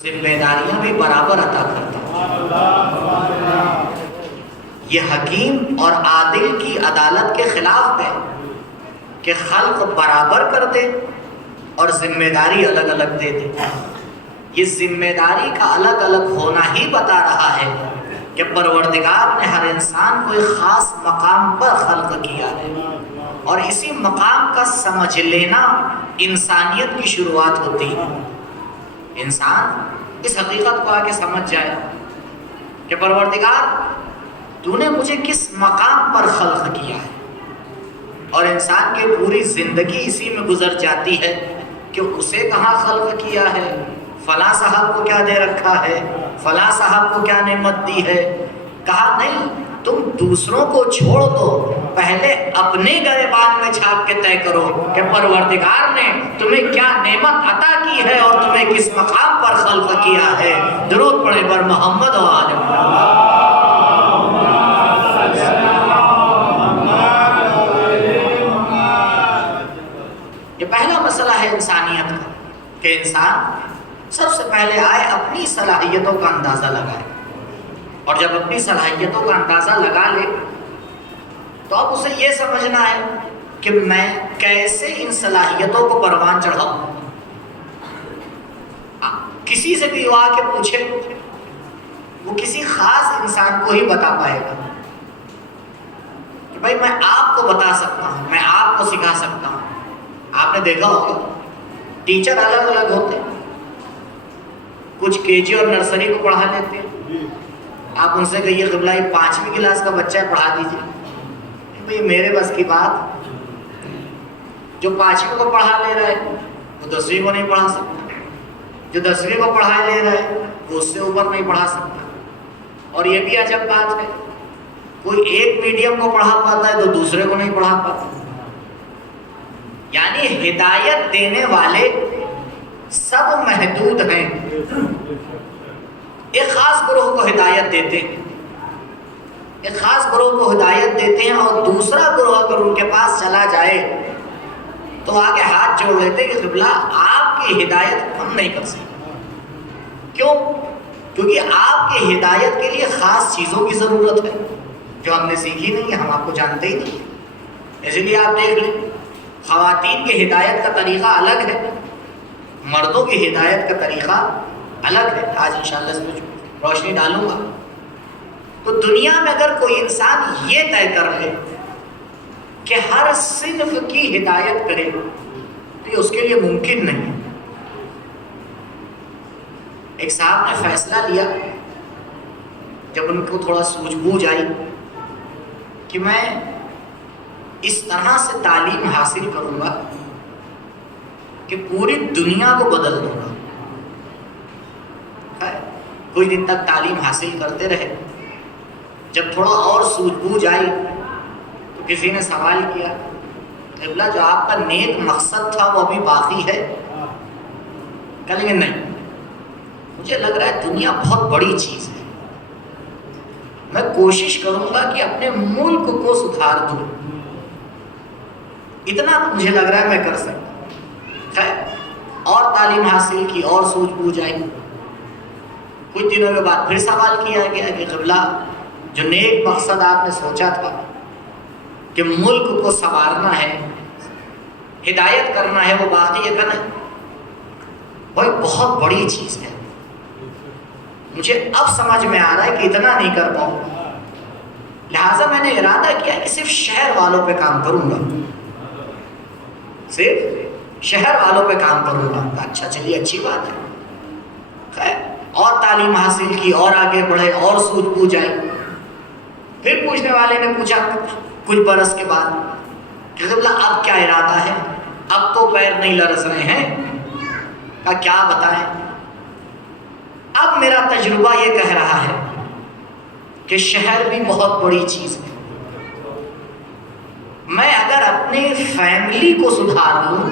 ذمہ داریاں بھی برابر عطا کرتا ہے۔ یہ حکیم اور عادل کی عدالت کے خلاف ہے کہ خلق برابر کر دے اور ذمہ داری الگ الگ دے دے۔ یہ ذمہ داری کا الگ الگ ہونا ہی بتا رہا ہے کہ پروردگار نے ہر انسان کو ایک خاص مقام پر خلق کیا ہے، اور اسی مقام کا سمجھ لینا انسانیت کی شروعات ہوتی ہے۔ انسان اس حقیقت کو آگے سمجھ جائے کہ پروردگار تو نے مجھے کس مقام پر خلق کیا ہے، اور انسان کی پوری زندگی اسی میں گزر جاتی ہے کہ اسے کہاں خلق کیا ہے، فلاں صاحب کو کیا دے رکھا ہے، فلاں صاحب کو کیا نعمت دی ہے۔ کہا نہیں، تم دوسروں کو چھوڑ دو، پہلے اپنے گریبان میں جھانک کے طے کرو کہ پروردگار نے تمہیں کیا نعمت عطا کی ہے اور تمہیں کس مقام پر خلق کیا ہے۔ درود پڑھے بر محمد و آل محمد۔ یہ پہلا مسئلہ ہے انسانیت کا کہ انسان سب سے پہلے آئے اپنی صلاحیتوں کا اندازہ لگائے، اور جب اپنی صلاحیتوں کا اندازہ لگا لے تو اب اسے یہ سمجھنا ہے کہ میں کیسے ان صلاحیتوں کو پروان چڑھاؤں۔ کسی سے بھی آ کے پوچھے وہ کسی خاص انسان کو ہی بتا پائے گا کہ بھائی میں آپ کو بتا سکتا ہوں، میں آپ کو سکھا سکتا ہوں۔ آپ نے دیکھا ہوگا ٹیچر الگ الگ ہوتے ہیں، کچھ کے جی اور نرسری کو پڑھا لیتے ہیں۔ آپ ان سے کہیے قبلہ یہ 5ویں کلاس کا بچہ ہے، پڑھا دیجیے۔ بھئی میرے بس کی بات، جو 5ویں کو پڑھا لے رہا ہے وہ 10ویں کو نہیں پڑھا سکتا، جو 10ویں کو پڑھا لے رہا ہے وہ اس سے اوپر نہیں پڑھا سکتا۔ اور یہ بھی عجب بات ہے، کوئی ایک میڈیم کو پڑھا پاتا ہے تو دوسرے کو نہیں پڑھا پاتا۔ یعنی ہدایت دینے والے سب محدود ہیں، ایک خاص گروہ کو ہدایت دیتے ہیں، ایک خاص گروہ کو ہدایت دیتے ہیں، اور دوسرا گروہ اگر ان کے پاس چلا جائے تو آگے ہاتھ جوڑ لیتے کہ قبلہ آپ کی ہدایت ہم نہیں کر سکتے۔ کیوں؟ کیونکہ آپ کی ہدایت کے لیے خاص چیزوں کی ضرورت ہے جو ہم نے سیکھی نہیں ہے، ہم آپ کو جانتے ہی نہیں۔ اسی لیے آپ دیکھ لیں خواتین کی ہدایت کا طریقہ الگ ہے، مردوں کی ہدایت کا طریقہ الگ ہے۔ آج انشاءاللہ اس میں روشنی ڈالوں گا۔ تو دنیا میں اگر کوئی انسان یہ طے کر لے کہ ہر صنف کی ہدایت کرے تو یہ اس کے لیے ممکن نہیں۔ ایک صاحب نے فیصلہ لیا جب ان کو تھوڑا سوجھ بوجھ آئی کہ میں اس طرح سے تعلیم حاصل کروں گا کہ پوری دنیا کو بدل دوں گا۔ کچھ دن تک تعلیم حاصل کرتے رہے، جب تھوڑا اور سوجھ بوجھ آئی تو کسی نے سوال کیا قبلہ جو آپ کا نیک مقصد تھا وہ ابھی باقی ہے؟ کہیں گے نہیں، مجھے لگ رہا ہے دنیا بہت بڑی چیز ہے، میں کوشش کروں گا کہ اپنے ملک کو سدھار دوں، اتنا تو مجھے لگ رہا ہے میں کر سکتا ہوں۔ خیر اور تعلیم حاصل کی اور سوجھ بوجھ آئی، کچھ دنوں کے بعد پھر سوال کیا گیا کہ قبلہ جو نیک مقصد آپ نے سوچا تھا کہ ملک کو سنوارنا ہے، ہدایت کرنا ہے، وہ باقی ہے کہ نہیں؟ وہ بہت بڑی چیز ہے، مجھے اب سمجھ میں آ رہا ہے کہ اتنا نہیں کر پاؤں، لہٰذا میں نے ارادہ کیا کہ صرف شہر والوں پہ کام کروں گا، صرف شہر والوں پہ کام کروں گا۔ اچھا چلیے اچھی بات ہے۔ خیر اور تعلیم حاصل کی اور آگے بڑھے اور سوجھ بوجھ آئی، پھر پوچھنے والے نے پوچھا کچھ برس کے بعد کہ قبلہ اب کیا ارادہ ہے، اب تو پیر نہیں لرز رہے ہیں، کا کیا بتائیں؟ اب میرا تجربہ یہ کہہ رہا ہے کہ شہر بھی بہت بڑی چیز ہے، میں اگر اپنے فیملی کو سدھار لوں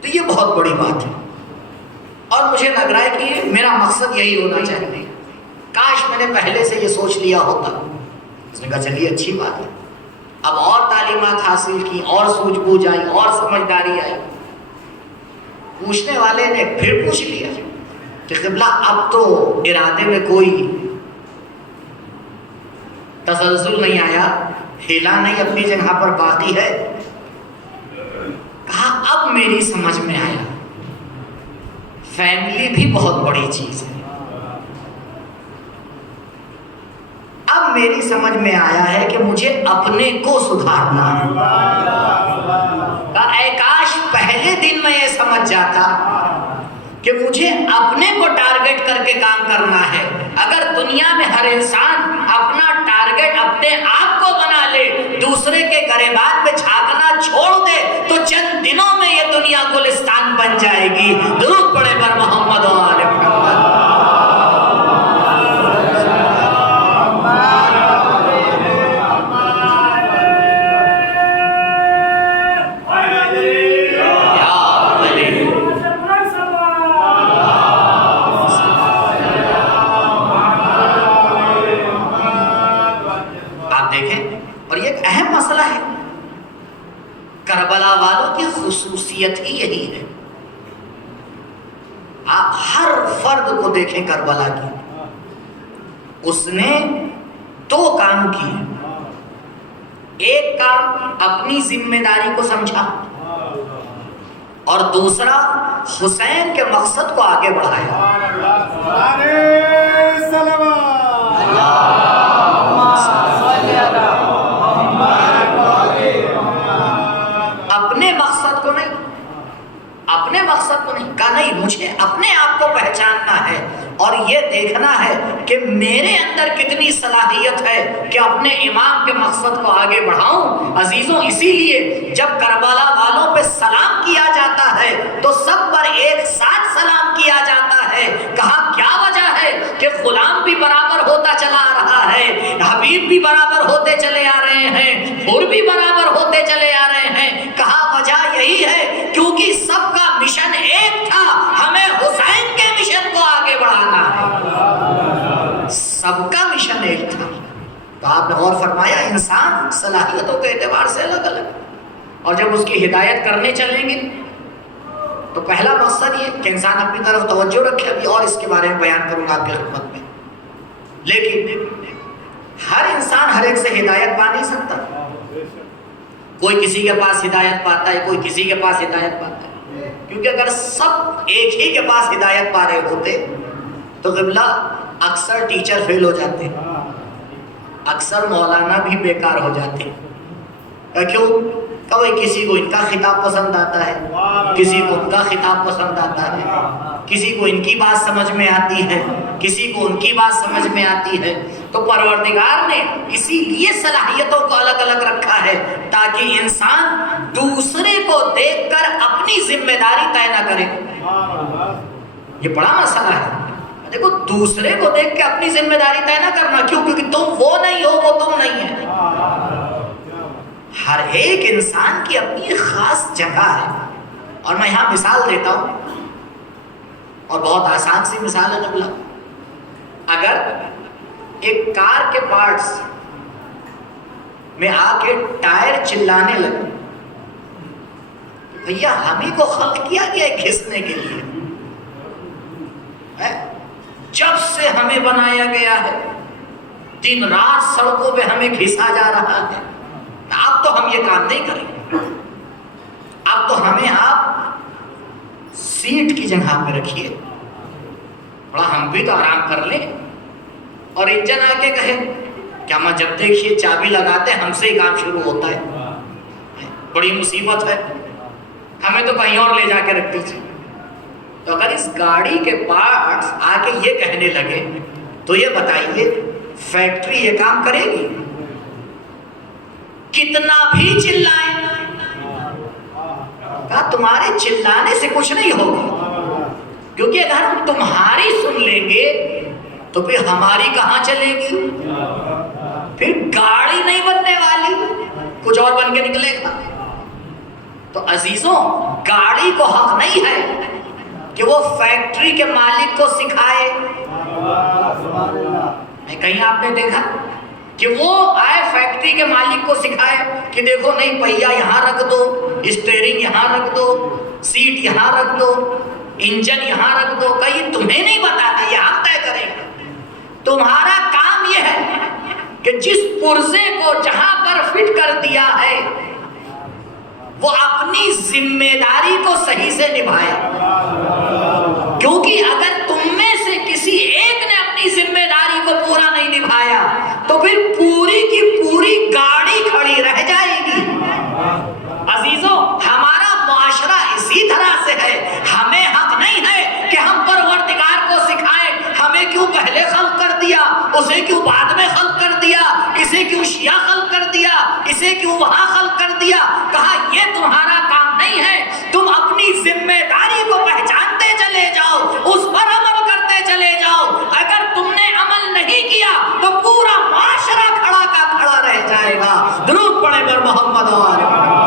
تو یہ بہت بڑی بات ہے، اور مجھے لگ رہا ہے کہ میرا مقصد یہی ہونا چاہیے، کاش میں نے پہلے سے یہ سوچ لیا ہوتا۔ اس نے کہا چلیے اچھی بات ہے۔ اب اور تعلیمات حاصل کی، اور سوجھ بوجھ آئی، اور سمجھداری آئی، پوچھنے والے نے پھر پوچھ لیا کہ قبلہ اب تو ارادے میں کوئی تسلسل نہیں آیا، ہلا نہیں، اپنی جگہ پر باقی ہے. کہا اب میری سمجھ میں آیا فیملی بھی بہت بڑی چیز ہے. اب میری سمجھ میں آیا ہے کہ مجھے اپنے کو سدھارنا ہے. اے کاش پہلے دن میں یہ سمجھ جاتا کہ مجھے اپنے کو ٹارگٹ کر کے کام کرنا ہے. اگر دنیا میں ہر انسان اپنا ٹارگٹ اپنے آپ کو بنا لے، دوسرے کے گریبان میں جھانکنا چھوڑ دے، تو چند دنوں میں یہ دنیا گلستان بن جائے گی. درود پڑھے بر محمد و آل محمد. کربلا والوں کی خصوصیت ہی یہی ہے. آپ ہر فرد کو دیکھیں کربلا کی، اس نے دو کام کیے. ایک کام اپنی ذمہ داری کو سمجھا اور دوسرا حسین کے مقصد کو آگے بڑھایا. اپنے مقصد کو نہیں کہا، نہیں مجھے اپنے آپ کو پہچاننا ہے اور یہ دیکھنا ہے کہ میرے اندر کتنی صلاحیت ہے کہ اپنے امام کے مقصد کو آگے بڑھاؤں. عزیزوں اسی لیے جب کربلا والوں پہ سلام کیا جاتا ہے تو سب پر ایک ساتھ سلام کیا جاتا ہے. کہا کیا وجہ ہے کہ غلام بھی برابر ہوتا چلا آ رہا ہے، حبیب بھی برابر ہوتے چلے آ رہے ہیں، حور بھی برابر ہوتے چلے آ رہے ہیں. کہا وجہ یہی ہے کیونکہ سب کا مشن ایک تھا، ہمیں حسین کے مشن کو آگے بڑھانا ہے. سب کا مشن ایک تھا. تو آپ نے غور فرمایا انسان صلاحیتوں کے اعتبار سے الگ الگ، اور جب اس کی ہدایت کرنے چلیں گے تو پہلا مقصد یہ کہ انسان اپنی طرف توجہ رکھے. ابھی اور اس کے بارے میں بیان کروں گا آپ کی خدمت میں. لیکن ہر انسان ہر ایک سے ہدایت پا نہیں سکتا. کوئی کسی کے پاس ہدایت پاتا ہے، کوئی کسی کے پاس ہدایت پاتا ہے. کیونکہ اگر سب ایک ہی کے پاس ہدایت پا رہے ہوتے تو قبلہ اکثر ٹیچر فیل ہو جاتے، اکثر مولانا بھی بیکار ہو جاتے. کیوں؟ کوئی کسی کو ان کا خطاب پسند آتا ہے، کسی کو ان کا خطاب پسند آتا ہے، کسی کو ان کی بات سمجھ میں آتی ہے، کسی کو ان کی بات سمجھ میں آتی ہے. تو پروردگار نے اسی لیے صلاحیتوں کو الگ الگ رکھا ہے تاکہ انسان دوسرے کو دیکھ کر اپنی ذمہ داری طے نہ کرے. یہ بڑا مسئلہ ہے. دیکھو دوسرے کو دیکھ کے اپنی ذمہ داری طے نہ کرنا. کیوں؟ کیونکہ تم وہ نہیں ہو، وہ تم نہیں ہے. ہر ایک انسان کی اپنی خاص جگہ ہے. اور میں یہاں مثال دیتا ہوں اور بہت آسان سی مثال ہے نبلا. اگر ایک کار کے پارٹس میں آ کے ٹائر چلانے لگے، بھیا ہم ہی کو خلق کیا گیا ہے گھسنے کے لیے. جب سے ہمیں بنایا گیا ہے دن رات سڑکوں پہ ہمیں گھسا جا رہا ہے. اب تو ہم یہ کام نہیں کریں گے. اب تو ہمیں آپ سیٹ کی جگہ پہ رکھیے، تھوڑا ہم بھی تو آرام کر لیں. اور انجن آ کے کہے کیا میں جب دیکھیے چابی لگاتے ہم سے ہی کام شروع ہوتا ہے، بڑی مصیبت ہے، ہمیں تو کہیں اور لے جا کے رکھ دیجیے. تو اگر اس گاڑی کے پارٹس آ کے یہ کہنے لگے تو یہ بتائیے فیکٹری یہ کام کرے گی؟ کتنا بھی چلائیں کہا تمہارے چلانے سے کچھ نہیں ہوگا، کیونکہ اگر ہم تمہاری سن لیں گے تو پھر ہماری کہاں چلے گی؟ پھر گاڑی نہیں بننے والی، کچھ اور بن کے نکلے گا. تو عزیزوں گاڑی کو حق نہیں ہے کہ وہ فیکٹری کے مالک کو سکھائے. کہیں آپ نے دیکھا کہ وہ آئے فیکٹری کے مالک کو سکھائے کہ دیکھو نہیں پہیا یہاں رکھ دو، اسٹیئرنگ یہاں رکھ دو، سیٹ یہاں رکھ دو، انجن یہاں رکھ دو. کہیں تمہیں نہیں کہ جس پرزے کو جہاں پر فٹ کر دیا ہے وہ اپنی ذمہ داری کو صحیح سے نبھائے، کیونکہ اگر تم میں سے کسی ایک نے اپنی ذمہ داری کو پورا نہیں نبھایا تو پھر پوری کی پوری گاڑی کھڑی رہ جائے گی۔ عزیزوں، ہمارا معاشرہ اسی طرح سے ہے۔ ہمیں حق نہیں ہے کہ ہم پروردگار کو سکھائیں ہمیں کیوں پہلے خلق کر دیا، اسے کیوں بعد میں خلق کر دیا، اسے کیوں شیعہ خلق کر دیا، اسے کیوں وہاں خلق کر دیا۔ کہا یہ تمہارا کام نہیں ہے، تم اپنی ذمہ داری کو پہچانتے چلے جاؤ، اس پر عمل کرتے چلے جاؤ۔ اگر تم نے عمل نہیں کیا تو پورا معاشرہ کھڑا کا کھڑا رہ جائے گا۔ درود پڑھیں پر محمد و آل محمد۔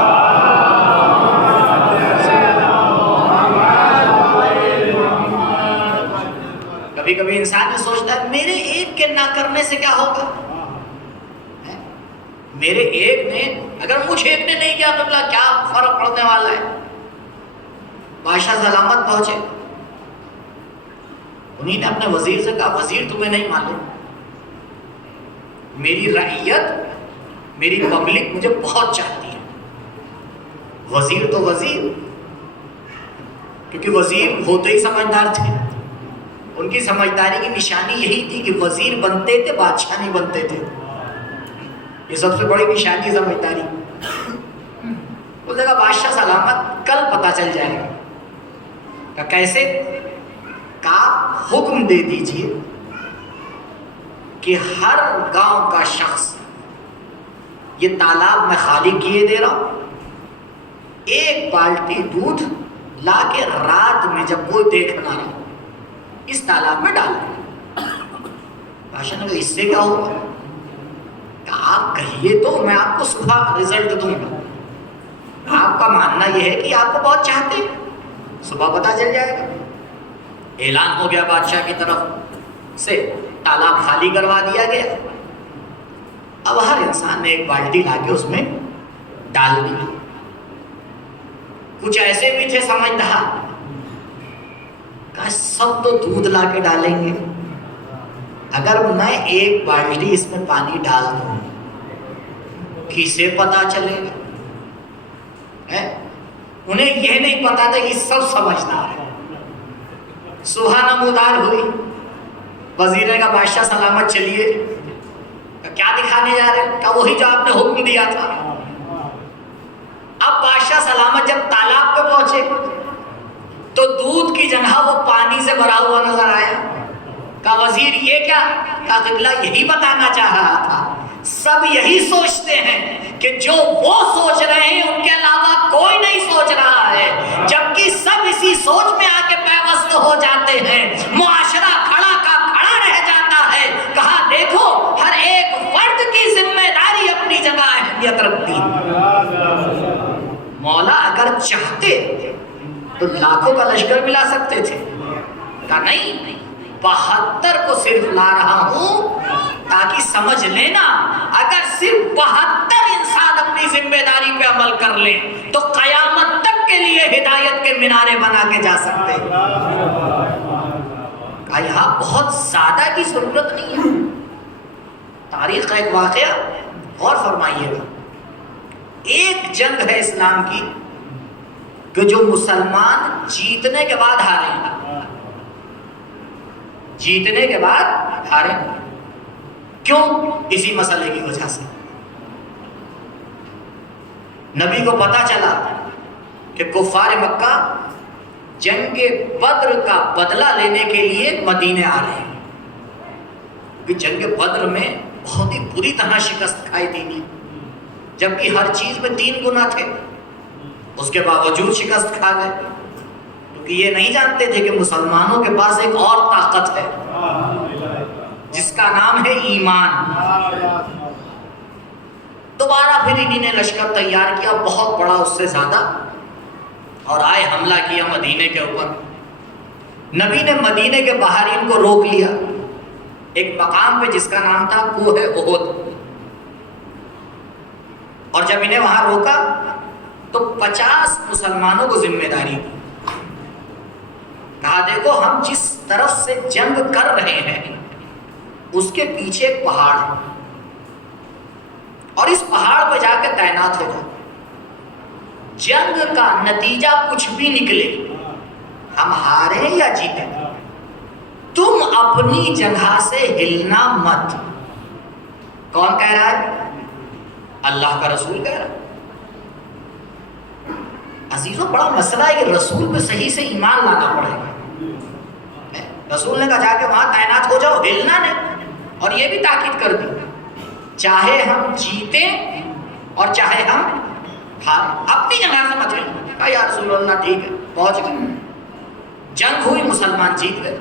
کبھی کبھی انسان یہ سوچتا ہے میرے ایک کے نہ کرنے سے کیا ہوگا، میرے ایک نے، اگر مجھ ایک نے نہیں کیا تو کیا فرق پڑنے والا ہے۔ بادشاہ سلامت پہنچے، انہیں نے اپنے وزیر سے کہا وزیر تمہیں نہیں معلوم میری رعیت، میری پبلک مجھے بہت چاہتی ہے۔ وزیر تو وزیر، کیونکہ وزیر ہوتے ہی سمجھدار تھے، ان کی سمجھداری کی نشانی یہی تھی کہ وزیر بنتے تھے بادشاہ نہیں بنتے تھے، یہ سب سے بڑی نشانی سمجھداری۔ اس نے کہا بادشاہ سلامت کل پتہ چل جائے گا۔ کہ کیسے؟ کہا حکم دے دیجئے کہ ہر گاؤں کا شخص، یہ تالاب میں خالی کیے دے رہا ہوں، ایک بالٹی دودھ لا کے رات میں جب کوئی دیکھ نہ رہا اس تالاب میں ڈال دیں۔ بادشاہ نے کہا اس سے کیا ہوگا؟ آپ کہیے تو میں آپ کو صبح رزلٹ دوں گا۔ آپ کا ماننا یہ ہے کہ آپ کو بہت چاہتے ہیں، صبح پتہ چل جائے گا۔ اعلان ہو گیا بادشاہ کی طرف سے، تالاب خالی کروا دیا گیا۔ اب ہر انسان نے ایک بالٹی لا کے اس میں ڈال دی۔ کچھ ایسے بھی تھے سمجھدار، کہا سب تو دودھ لا کے ڈالیں گے، اگر میں ایک بالٹی اس میں پانی ڈال دوں کسے پتا چلے گا؟ انہیں یہ نہیں پتا تھا کہ سب سمجھدار ہے۔ صبح نمودار ہوئی، وزیر نے کہا بادشاہ سلامت چلیے۔ کیا دکھانے جا رہے ہیں؟ کہا وہی جو آپ نے حکم دیا تھا۔ اب بادشاہ سلامت جب تالاب پہ پہنچے تو دودھ کی جگہ وہ پانی سے بھرا ہوا نظر آیا۔ کہا وزیر یہ کیا؟ کہا قبلہ یہی بتانا چاہ رہا تھا، سب یہی سوچتے ہیں کہ جو وہ سوچ رہے ہیں ان کے علاوہ کوئی نہیں سوچ رہا ہے، جبکہ سب اسی سوچ میں آ کے پیوست ہو جاتے ہیں، معاشرہ کھڑا کا کھڑا رہ جاتا ہے۔ کہا دیکھو ہر ایک فرد کی ذمہ داری اپنی جگہ اہمیت رکھتی۔ مولا اگر چاہتے تو لاکھوں کا لشکر ملا سکتے تھے، کہا نہیں 72 کو صرف لا رہا ہوں تاکہ سمجھ لینا اگر صرف 72 انسان اپنی ذمہ داری پہ عمل کر لیں تو قیامت تک کے لیے ہدایت کے مینارے بنا کے جا سکتے ہیں۔ کہا یہاں بہت زیادہ کی ضرورت نہیں ہے۔ تاریخ کا ایک واقعہ غور فرمائیے گا، ایک جنگ ہے اسلام کی کہ جو مسلمان جیتنے کے بعد ہارے ہیں، جیتنے کے بعد ہارے ہیں۔ کیوں؟ اسی مسئلے کی وجہ سے نبی کو پتا چلا کہ کفار مکہ جنگ بدر کا بدلہ لینے کے لیے مدینے آ رہے ہیں، کیونکہ جنگ بدر میں بہت ہی بری طرح شکست کھائی تھی، جبکہ ہر چیز میں 3 گنا تھے، اس کے باوجود شکست کھا گئے، کیونکہ یہ نہیں جانتے تھے کہ مسلمانوں کے پاس ایک اور طاقت ہے جس کا نام ہے ایمان۔ دوبارہ پھر انہی نے لشکر تیار کیا بہت بڑا، اس سے زیادہ، اور آئے حملہ کیا مدینے کے اوپر۔ نبی نے مدینے کے باہر ان کو روک لیا ایک مقام پہ جس کا نام تھا کوہ احد، اور جب انہیں وہاں روکا تو 50 مسلمانوں کو ذمہ داری دی۔ کہا دیکھو ہم جس طرف سے جنگ کر رہے ہیں اس کے پیچھے ایک پہاڑ ہے، اور اس پہاڑ پہ جا کے تعینات ہو جاؤ. جنگ کا نتیجہ کچھ بھی نکلے، ہم ہارے یا جیتے، تم اپنی جگہ سے ہلنا مت. کون کہہ رہا ہے؟ اللہ کا رسول کہہ رہا ہے. عزیزوں بڑا مسئلہ ہے کہ رسول پہ صحیح سے ایمان لانا پڑے گا. رسول نے کہا جا کے وہاں تعینات ہو جاؤ، ہلنا نہیں. اور یہ بھی تاکید کر دی چاہے ہم جیتیں اور چاہے ہم ہاریں، اپنی جگہ سے مت ہلنا. کہا یا رسول اللہ ٹھیک ہے. پہنچ گئے، جنگ ہوئی، مسلمان جیت گئے.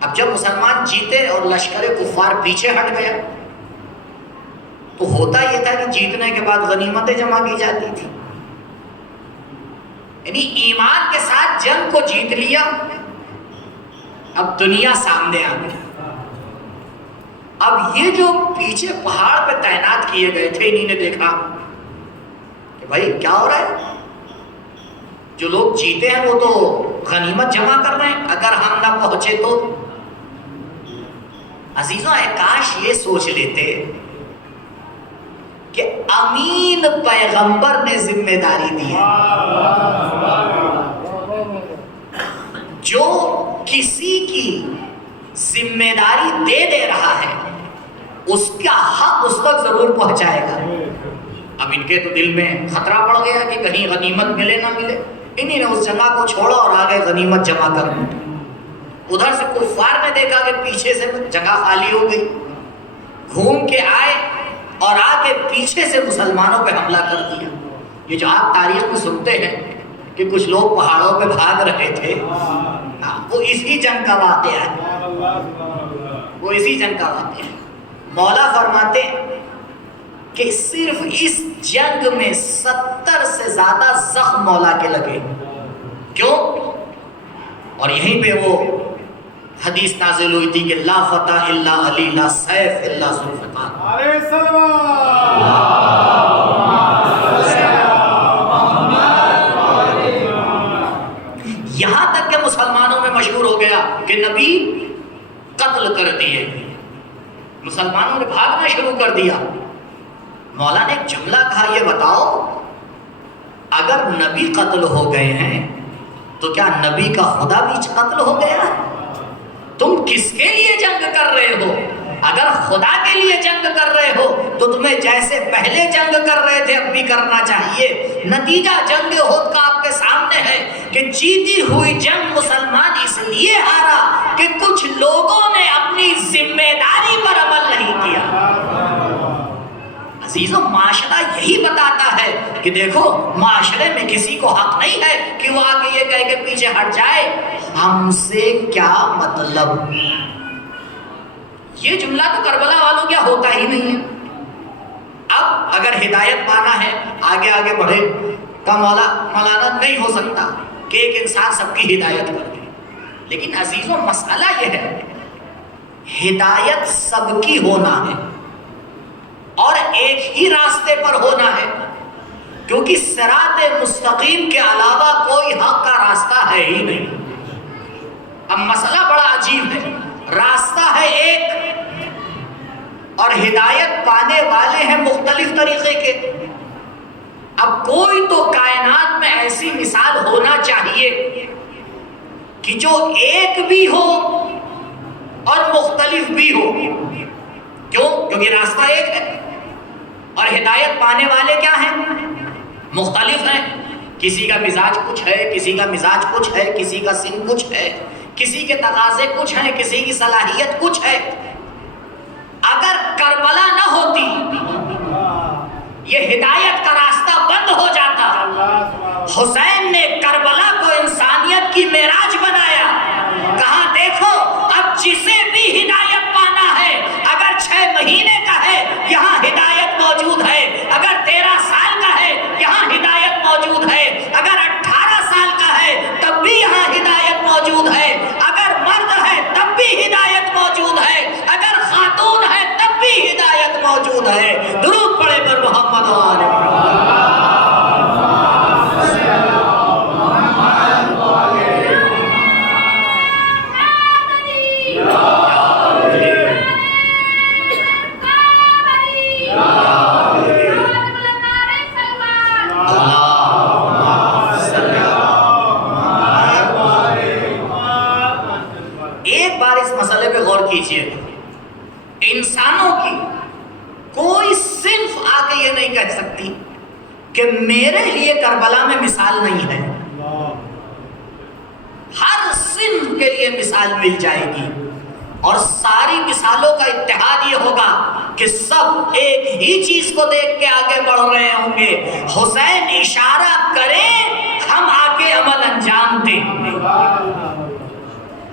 اب جب مسلمان جیتے اور لشکر کفار پیچھے ہٹ گیا تو ہوتا یہ تھا کہ جیتنے کے بعد غنیمتیں جمع کی جاتی تھی. یعنی ایمان کے ساتھ جنگ کو جیت لیا، اب دنیا سامنے آ گئی. اب یہ جو پیچھے پہاڑ پہ تعینات کیے گئے تھے انہی نے دیکھا کہ بھائی کیا ہو رہا ہے، جو لوگ جیتے ہیں وہ تو غنیمت جمع کر رہے ہیں، اگر ہم نہ پہنچے تو. عزیزوں اے کاش یہ سوچ لیتے کہ امین پیغمبر نے ذمہ داری دی ہے. جو کسی کی ذمہ داری دے رہا ہے اس کا حق اس تک ضرور پہنچائے گا. اب ان کے تو دل میں خطرہ پڑ گیا کہ کہیں غنیمت ملے نہ ملے. انہی نے اس جگہ کو چھوڑا اور آگے غنیمت جمع کر دی. ادھر سے کفار نے دیکھا کہ پیچھے سے جگہ خالی ہو گئی، گھوم کے آئے اور آ کے پیچھے سے مسلمانوں پہ حملہ کر دیا. یہ جو آپ تاریخ میں سنتے ہیں کہ کچھ لوگ پہاڑوں پہ بھاگ رہے تھے، وہ اسی جنگ کا واقعہ ہے. وہ اسی جنگ کا واقعہ ہے. مولا فرماتے ہیں کہ صرف اس جنگ میں 70 سے زیادہ زخم مولا کے لگے. کیوں؟ اور یہیں پہ وہ حدیث نازل ہوئی تھی کہ لا فتح الا علی لا سیف الا ذوالفقار. علیہ السلام. یہاں تک کہ مسلمانوں میں مشہور ہو گیا کہ نبی قتل کر دیے. مسلمانوں نے بھاگنا شروع کر دیا. مولا نے ایک جملہ کہا، یہ بتاؤ اگر نبی قتل ہو گئے ہیں تو کیا نبی کا خدا بھی قتل ہو گیا؟ تم کس کے لیے جنگ کر رہے ہو؟ اگر خدا کے لیے جنگ کر رہے ہو تو تمہیں جیسے پہلے جنگ کر رہے تھے اب بھی کرنا چاہیے. نتیجہ جنگ احد کا آپ کے سامنے ہے کہ جیتی ہوئی جنگ مسلمان اس لیے ہارا کہ کچھ لوگوں نے اپنی ذمہ داری پر عمل نہیں کیا. عزیزوں معاشرہ یہی بتاتا ہے کہ دیکھو معاشرے میں کسی کو حق نہیں ہے کہ وہ آگے یہ کہے کہ پیچھے ہٹ جائے. ہم سے کیا مطلب؟ یہ جملہ تو کربلا والوں کیا ہوتا ہی نہیں ہے. اب اگر ہدایت پانا ہے آگے آگے بڑھے کا مولانا نہیں ہو سکتا کہ ایک انسان سب کی ہدایت کر دے. لیکن عزیزوں مسئلہ یہ ہے ہدایت سب کی ہونا ہے اور ایک ہی راستے پر ہونا ہے، کیونکہ صراط مستقیم کے علاوہ کوئی حق کا راستہ ہے ہی نہیں. اب مسئلہ بڑا عجیب ہے، راستہ ہے ایک اور ہدایت پانے والے ہیں مختلف طریقے کے. اب کوئی تو کائنات میں ایسی مثال ہونا چاہیے کہ جو ایک بھی ہو اور مختلف بھی ہو. کیوں؟ کیونکہ راستہ ایک ہے اور ہدایت پانے والے کیا ہیں؟ مختلف ہیں. کسی کا مزاج کچھ ہے، کسی کا مزاج کچھ ہے، کسی کا سن کچھ ہے، کسی کے تقاضے کچھ ہیں، کسی کی صلاحیت کچھ ہے. اگر کربلا نہ ہوتی یہ ہدایت کا راستہ بند ہو جاتا. حسین نے کربلا کو انسانیت کی معراج بنایا. کہا دیکھو اب جسے بھی ہدایت پانا ہے اگر 6 مہینے کا ہے یہاں ہدایت موجود ہے، اگر 13 سال کا ہے یہاں ہدایت موجود ہے، اگر 18 سال کا ہے تب بھی یہاں ہدایت موجود ہے، اگر مرد ہے تب بھی ہدایت موجود ہے، اگر خاتون ہے تب بھی ہدایت موجود ہے. درود پڑھے پر محمد و آل محمد. ایک بار اس مسئلے پہ غور کیجئے، انسانوں کی کوئی صنف آ کے یہ نہیں کہہ سکتی کہ میرے لیے کربلا میں مثال نہیں ہے. ہر صنف کے لیے مثال مل جائے گی، اور ساری مثالوں کا اتحاد یہ ہوگا کہ سب ایک ہی چیز کو دیکھ کے آگے بڑھ رہے ہوں گے. حسین اشارہ کریں، ہم آ کے عمل انجام دیں،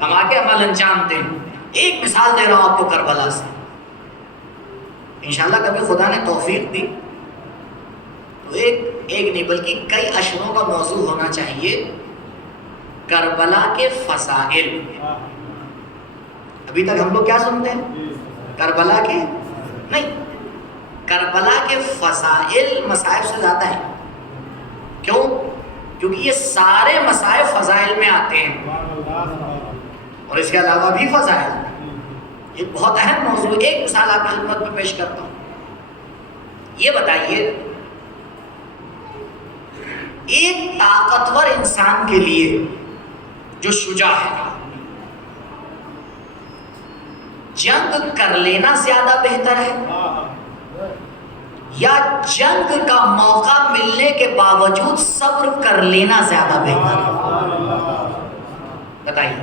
ہم آ کے عمل انجام دیں. ایک مثال دے رہا ہوں آپ کو کربلا سے. انشاءاللہ کبھی خدا نے توفیق دی تو ایک نہیں بلکہ کئی اشروں کا موضوع ہونا چاہیے، کربلا کے فضائل. ابھی تک ہم لوگ کیا سنتے ہیں؟ کربلا کے نہیں، کربلا کے فضائل مصائب سے زیادہ ہیں. کیوں؟ کیونکہ یہ سارے مصائب فضائل میں آتے ہیں، اور اس کے علاوہ بھی فضائل. یہ بہت اہم موضوع. ایک مثال آپ کی خدمت میں پیش کرتا ہوں. یہ بتائیے، ایک طاقتور انسان کے لیے جو شجاع ہے، جنگ کر لینا زیادہ بہتر ہے یا جنگ کا موقع ملنے کے باوجود صبر کر لینا زیادہ بہتر ہے؟ بتائیے.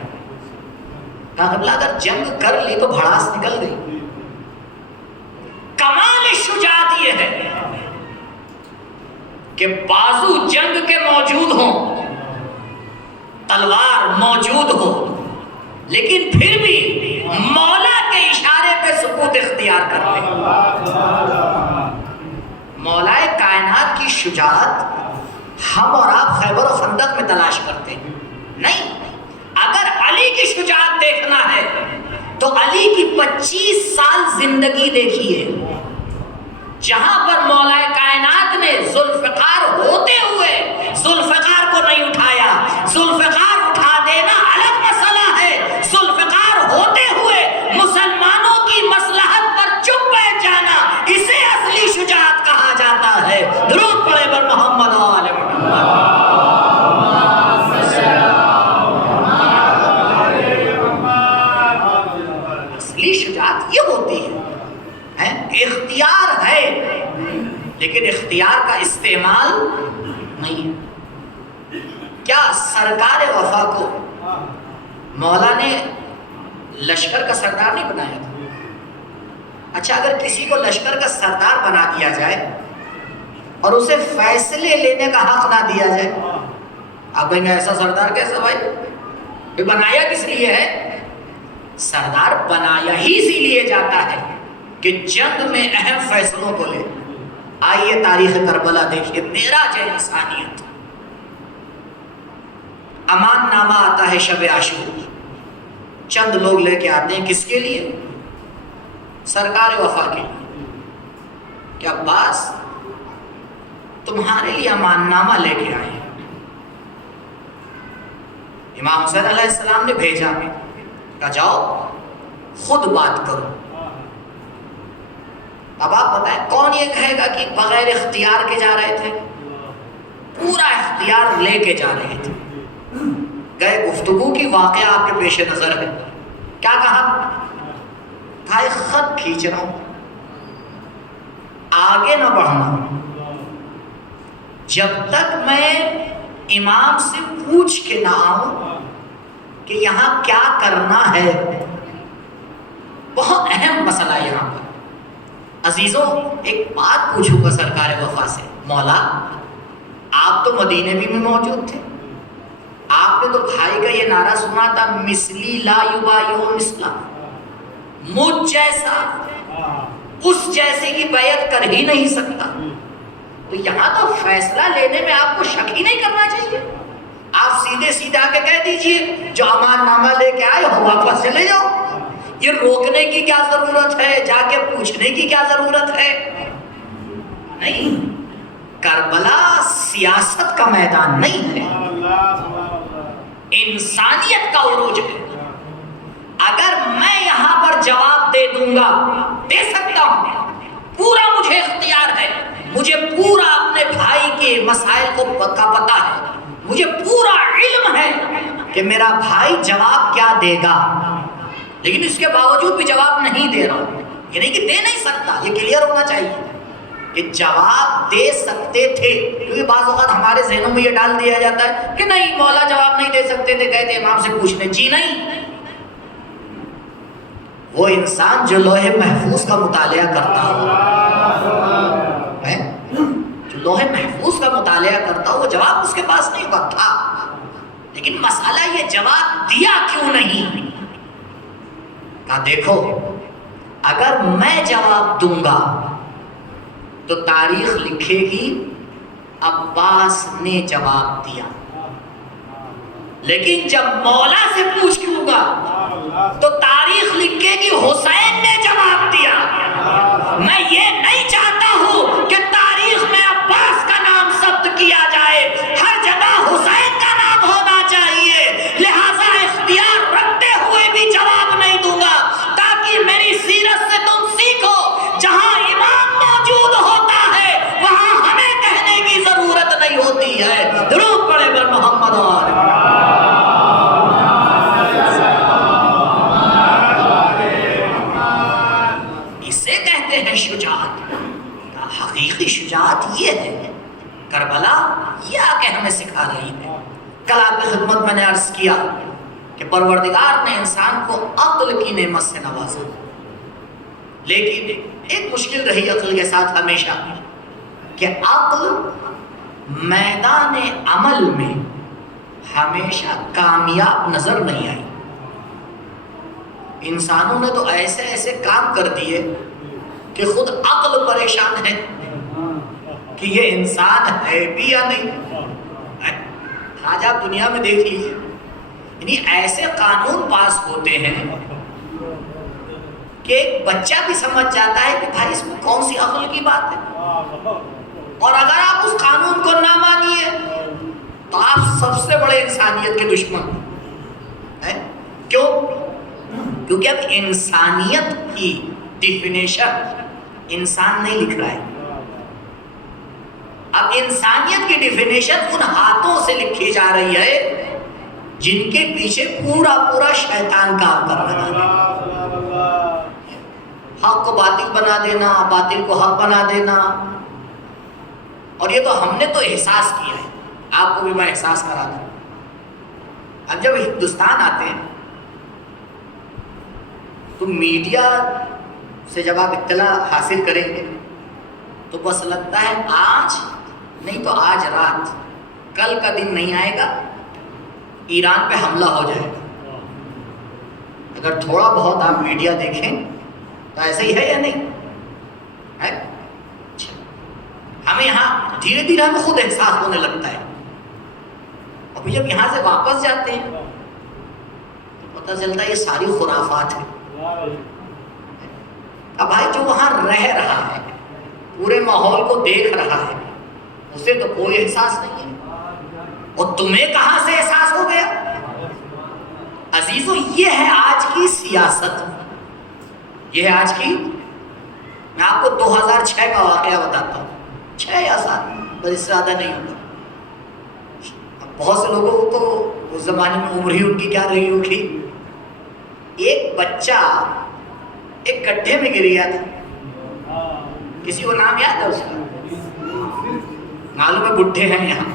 قبلہ اگر جنگ کر لی تو بھڑاس نکل گئی. کمال شجاعت یہ ہے کہ بازو جنگ کے موجود ہوں، تلوار موجود ہو، لیکن پھر بھی مولا کے اشارے پہ سکوت اختیار کر لیں. مولا کائنات کی شجاعت ہم اور آپ خیبر و خندق میں تلاش کرتے ہیں نہیں. اگر علی کی شجاعت دیکھنا ہے تو علی کی 25 سال زندگی دیکھیے، جہاں پر مولا کائنات نے ذوالفقار ہوتے ہوئے ذوالفقار کو نہیں اٹھایا. ذوالفقار اٹھا دینا الگ مسئلہ ہے، ذوالفقار ہوتے ہوئے مسلمانوں کی مصلحت پر چپ بیٹھ جانا، اسے اصلی شجاعت کہا جاتا ہے. درود پڑھے بر محمد و آل محمد. اصلی شجاعت یہ ہوتی ہے. اختیار ہے لیکن اختیار کا استعمال نہیں ہے. کیا سرکار وفا کو مولا نے لشکر کا سردار نہیں بنایا تھا؟ اچھا، اگر کسی کو لشکر کا سردار بنا دیا جائے اور اسے فیصلے لینے کا حق نہ دیا جائے، آپ کہیں گے ایسا سردار کیسا بھائی؟ یہ بنایا کس لیے ہے؟ سردار بنایا ہی اسی لیے جاتا ہے کہ جنگ میں اہم فیصلوں کو لے. آئیے تاریخ کربلا دیکھیے، معراج انسانیت. امان نامہ آتا ہے شب عاشور، چند لوگ لے کے آتے ہیں. کس کے لیے؟ سرکار وفا کے لیے. کہ عباس تمہارے لیے امان نامہ لے کے آئے. امام حسین علیہ السلام نے بھیجا، کہا جاؤ خود بات کرو. اب آپ بتائیں کون یہ کہے گا کہ بغیر اختیار کے جا رہے تھے؟ پورا اختیار لے کے جا رہے تھے. گئے، گفتگو کی، واقعہ آپ کے پیش نظر ہے. کیا کہا؟ کہا ایک خط کھینچ رہا ہوں، آگے نہ بڑھنا جب تک میں امام سے پوچھ کے نہ آؤں کہ یہاں کیا کرنا ہے. بہت اہم مسئلہ یہاں پر. عزیزوں، ایک بات پوچھوں گا سرکار وفا سے. مولا، آپ تو مدینے بھی میں موجود تھے، آپ نے تو بھائی کا یہ نعرہ سنا تھا، مثلی لا یبایع مثلا، مجھ جیسا اس جیسے کی بیعت کر ہی نہیں سکتا. تو یہاں تو فیصلہ لینے میں آپ کو شک ہی نہیں کرنا چاہیے. آپ سیدھے سیدھے آ کے کہہ دیجئے جو امان نامہ لے کے آئے ہو واپس چلے جاؤ. یہ روکنے کی کیا ضرورت ہے؟ جا کے پوچھنے کی کیا ضرورت ہے؟ نہیں. کربلا سیاست کا میدان نہیں ہے، انسانیت کا عروج ہے. اگر میں یہاں پر جواب دے دوں گا، دے سکتا ہوں، پورا مجھے اختیار ہے، مجھے پورا اپنے بھائی کے مسائل کا پتہ ہے، مجھے پورا علم ہے، کہ میرا بھائی جواب کیا دے گا، لیکن اس کے باوجود بھی جواب نہیں دے رہا ہوں. یہ نہیں کہ دے نہیں سکتا، یہ کلیئر ہونا چاہیے کہ جواب دے سکتے تھے. کیونکہ بعض اوقات ہمارے ذہنوں میں یہ ڈال دیا جاتا ہے کہ نہیں مولا جواب نہیں دے سکتے تھے، گئے تھے امام سے پوچھنے. جی نہیں، وہ انسان جو لوح محفوظ کا مطالعہ کرتا ہو، جو لوح محفوظ کا مطالعہ کرتا ہو، وہ جواب اس کے پاس نہیں ہوگا تھا. لیکن مسئلہ یہ جواب دیا کیوں نہیں؟ کہا دیکھو اگر میں جواب دوں گا تو تاریخ لکھے گی عباس نے جواب دیا، لیکن جب مولا سے پوچھ لوں گا تو تاریخ لکھے گی حسین نے جواب دیا. میں یہ نہیں چاہتا ہوں کہ تاریخ میں عباس کا نام ثبت کیا جائے، ہر جگہ حسین کا نام ہونا چاہیے. لہذا اختیار رکھتے ہوئے بھی جواب نہیں دوں گا، تاکہ میری سیرت سے تم سیکھو جہاں امام موجود ہوتا ہے وہاں ہمیں کہنے کی ضرورت نہیں ہوتی ہے. درود پڑھے بر محمد اور شجاعت. حقیقی شجاعت یہ ہے، کربلا یہ آ کے ہمیں سکھا رہی ہے. کل آپ کی خدمت میں نے عرض کیا کہ پروردگار نے انسان کو عقل کی نعمت سے نوازا، لیکن ایک مشکل رہی عقل کے ساتھ ہمیشہ کہ عقل میدان عمل میں ہمیشہ کامیاب نظر نہیں آئی. انسانوں نے تو ایسے ایسے کام کر دیے کہ خود عقل پریشان ہے کہ یہ انسان ہے بھی یا نہیں. آج آپ دنیا میں دیکھ لیجیے، یعنی ایسے قانون پاس ہوتے ہیں کہ ایک بچہ بھی سمجھ جاتا ہے کہ بھائی اس میں کون سی عقل کی بات ہے. اور اگر آپ اس قانون کو نہ مانیے تو آپ سب سے بڑے انسانیت کے دشمن ہیں. کیوں؟ کیونکہ اب انسانیت کی ڈیفینیشن انسان نہیں لکھ رہا ہے. اب انسانیت کی ڈیفینیشن ان ہاتھوں سے لکھی جا رہی ہے جن کے پیچھے پورا پورا شیطان کام کر رہا ہے. حق کو باطل بنا دینا، باطل کو حق بنا دینا. اور یہ تو ہم نے تو احساس کیا ہے، آپ کو بھی میں احساس کرا دوں. اب جب ہندوستان آتے ہیں تو میڈیا سے جب آپ اطلاع حاصل کریں گے تو بس لگتا ہے آج نہیں تو آج رات، کل کا دن نہیں آئے گا ایران پہ حملہ ہو جائے گا. اگر تھوڑا بہت آپ میڈیا دیکھیں تو ایسا ہی ہے یا نہیں ہے؟ ہمیں یہاں دھیرے دھیرے ہمیں خود احساس ہونے لگتا ہے. ابھی جب یہاں سے واپس جاتے ہیں تو پتہ چلتا ہے یہ ساری خرافات ہے. اب بھائی جو وہاں رہ رہا ہے، پورے ماحول کو دیکھ رہا ہے، اسے تو کوئی احساس نہیں ہے، اور تمہیں کہاں سے احساس ہو گیا؟ عزیزو یہ ہے آج کی سیاست، یہ ہے آج کی. میں آپ کو 2006 کا واقعہ بتاتا ہوں، 6 یا 7، بس اس سے زیادہ نہیں ہوتا. بہت سے لوگوں کو تو اس زمانے میں عمر ہی ان کی کیا رہی ہوگی. ایک بچہ ایک گڈھے میں گر گیا تھا، کسی کو نام یاد ہے اس کا؟ معلوم ہے بڈھے ہیں یہاں،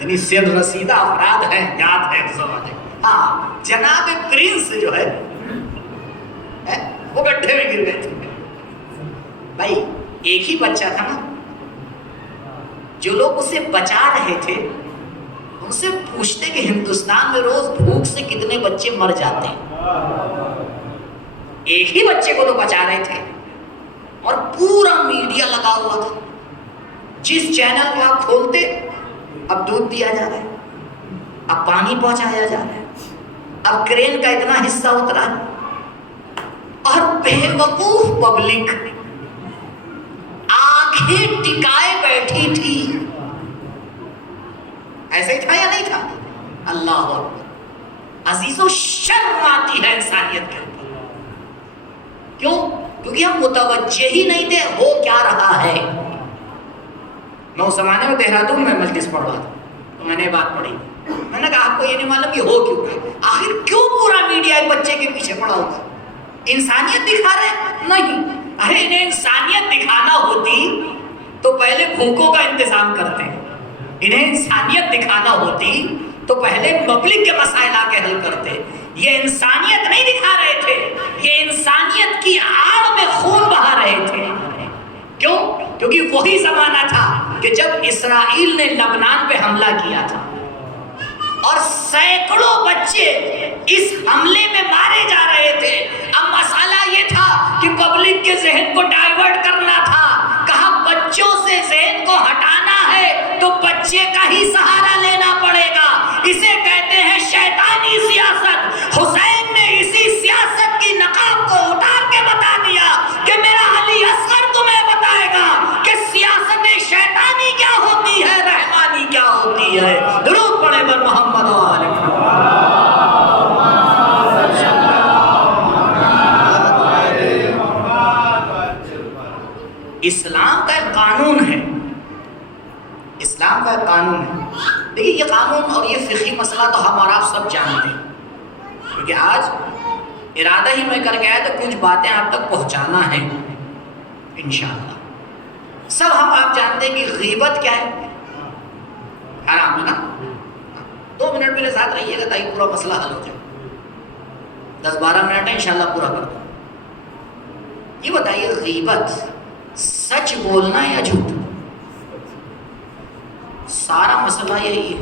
یعنی سر رسیدہ افراد ہیں، یاد ہے اس زمانے. ہاں جناب پرنس جو ہے وہ گڈھے میں گر گئے تھے. بھائی ایک ہی بچہ تھا نا. جو لوگ اسے بچا رہے تھے ان سے پوچھتے کہ ہندوستان میں روز بھوک سے کتنے بچے مر جاتے ہیں. ایک ہی بچے کو تو بچا رہے تھے اور پورا میڈیا لگا ہوا تھا. جس چینل کو آپ کھولتے اب دودھ دیا جا رہا ہے، اب پانی پہنچایا جا رہا ہے، اب کرین کا اتنا حصہ اترا ہے، اور بے وقوف پبلک آنکھیں ٹکائے بیٹھی تھی. ایسے ہی تھا یا نہیں تھا؟ اللہ اکبر. عزیزو شرم آتی ہے انسانیت کے اوپر. کیوں؟ کیونکہ ہم متوجہ ہی نہیں تھے ہو کیا رہا ہے. میں اس زمانے میں دہرادون میں مجلس پڑھ رہا تھا تو میں نے بات پڑھی میں نے کہا آپ کو یہ نہیں معلوم یہ ہو کیوں رہا ہے؟ آخر کیوں پورا میڈیا ایک بچے کے پیچھے پڑا ہوگا؟ انسانیت دکھا رہے نہیں؟ ارے انہیں انسانیت دکھانا ہوتی تو پہلے بھوکوں کا انتظام کرتے، انہیں انسانیت دکھانا ہوتی تو پہلے پبلک کے مسائل آ کے حل کرتے۔ یہ انسانیت نہیں دکھا رہے تھے، یہ انسانیت کی آڑ میں خون بہا رہے تھے۔ کیوں؟ کیونکہ وہی زمانہ تھا کہ جب اسرائیل نے لبنان پہ حملہ کیا تھا اور سینکڑوں بچے اس حملے میں مارے جا رہے تھے۔ اب مسئلہ یہ تھا کہ پبلک کے ذہن کو ڈائیورٹ کرنا تھا، کہا بچوں سے ذہن کو ہٹانا ہے تو بچے کا ہی سہارا لینا پڑے گا۔ اسے کہتے ہیں شیطانی سیاست۔ حسین نے اسی سیاست کی نقاب کو اتار کے بتا دیا کہ میرا علی اصغر تمہیں بتائے گا کہ سیاست شیطانی کیا ہوتی ہے، رحمانی کیا ہوتی ہے۔ درود پڑھے بر محمد و آل محمد۔ اسلام کا ایک قانون ہے، اسلام کا ایک قانون ہے۔ دیکھیے یہ قانون اور یہ فقہی مسئلہ تو ہم اور آپ سب جانتے ہیں، کیونکہ آج ارادہ ہی میں کر کے آیا تو کچھ باتیں آپ تک پہنچانا ہے انشاءاللہ۔ سب ہم آپ جانتے ہیں کہ غیبت کیا ہے، حرام ہے نا۔ 2 منٹ میرے ساتھ رہیے گا تاکہ پورا مسئلہ حل ہو جائے۔ 10-12 منٹ ہے انشاءاللہ پورا کر دوں۔ یہ بتائیے غیبت سچ بولنا یا جھوٹ؟ سارا مسئلہ یہی ہے۔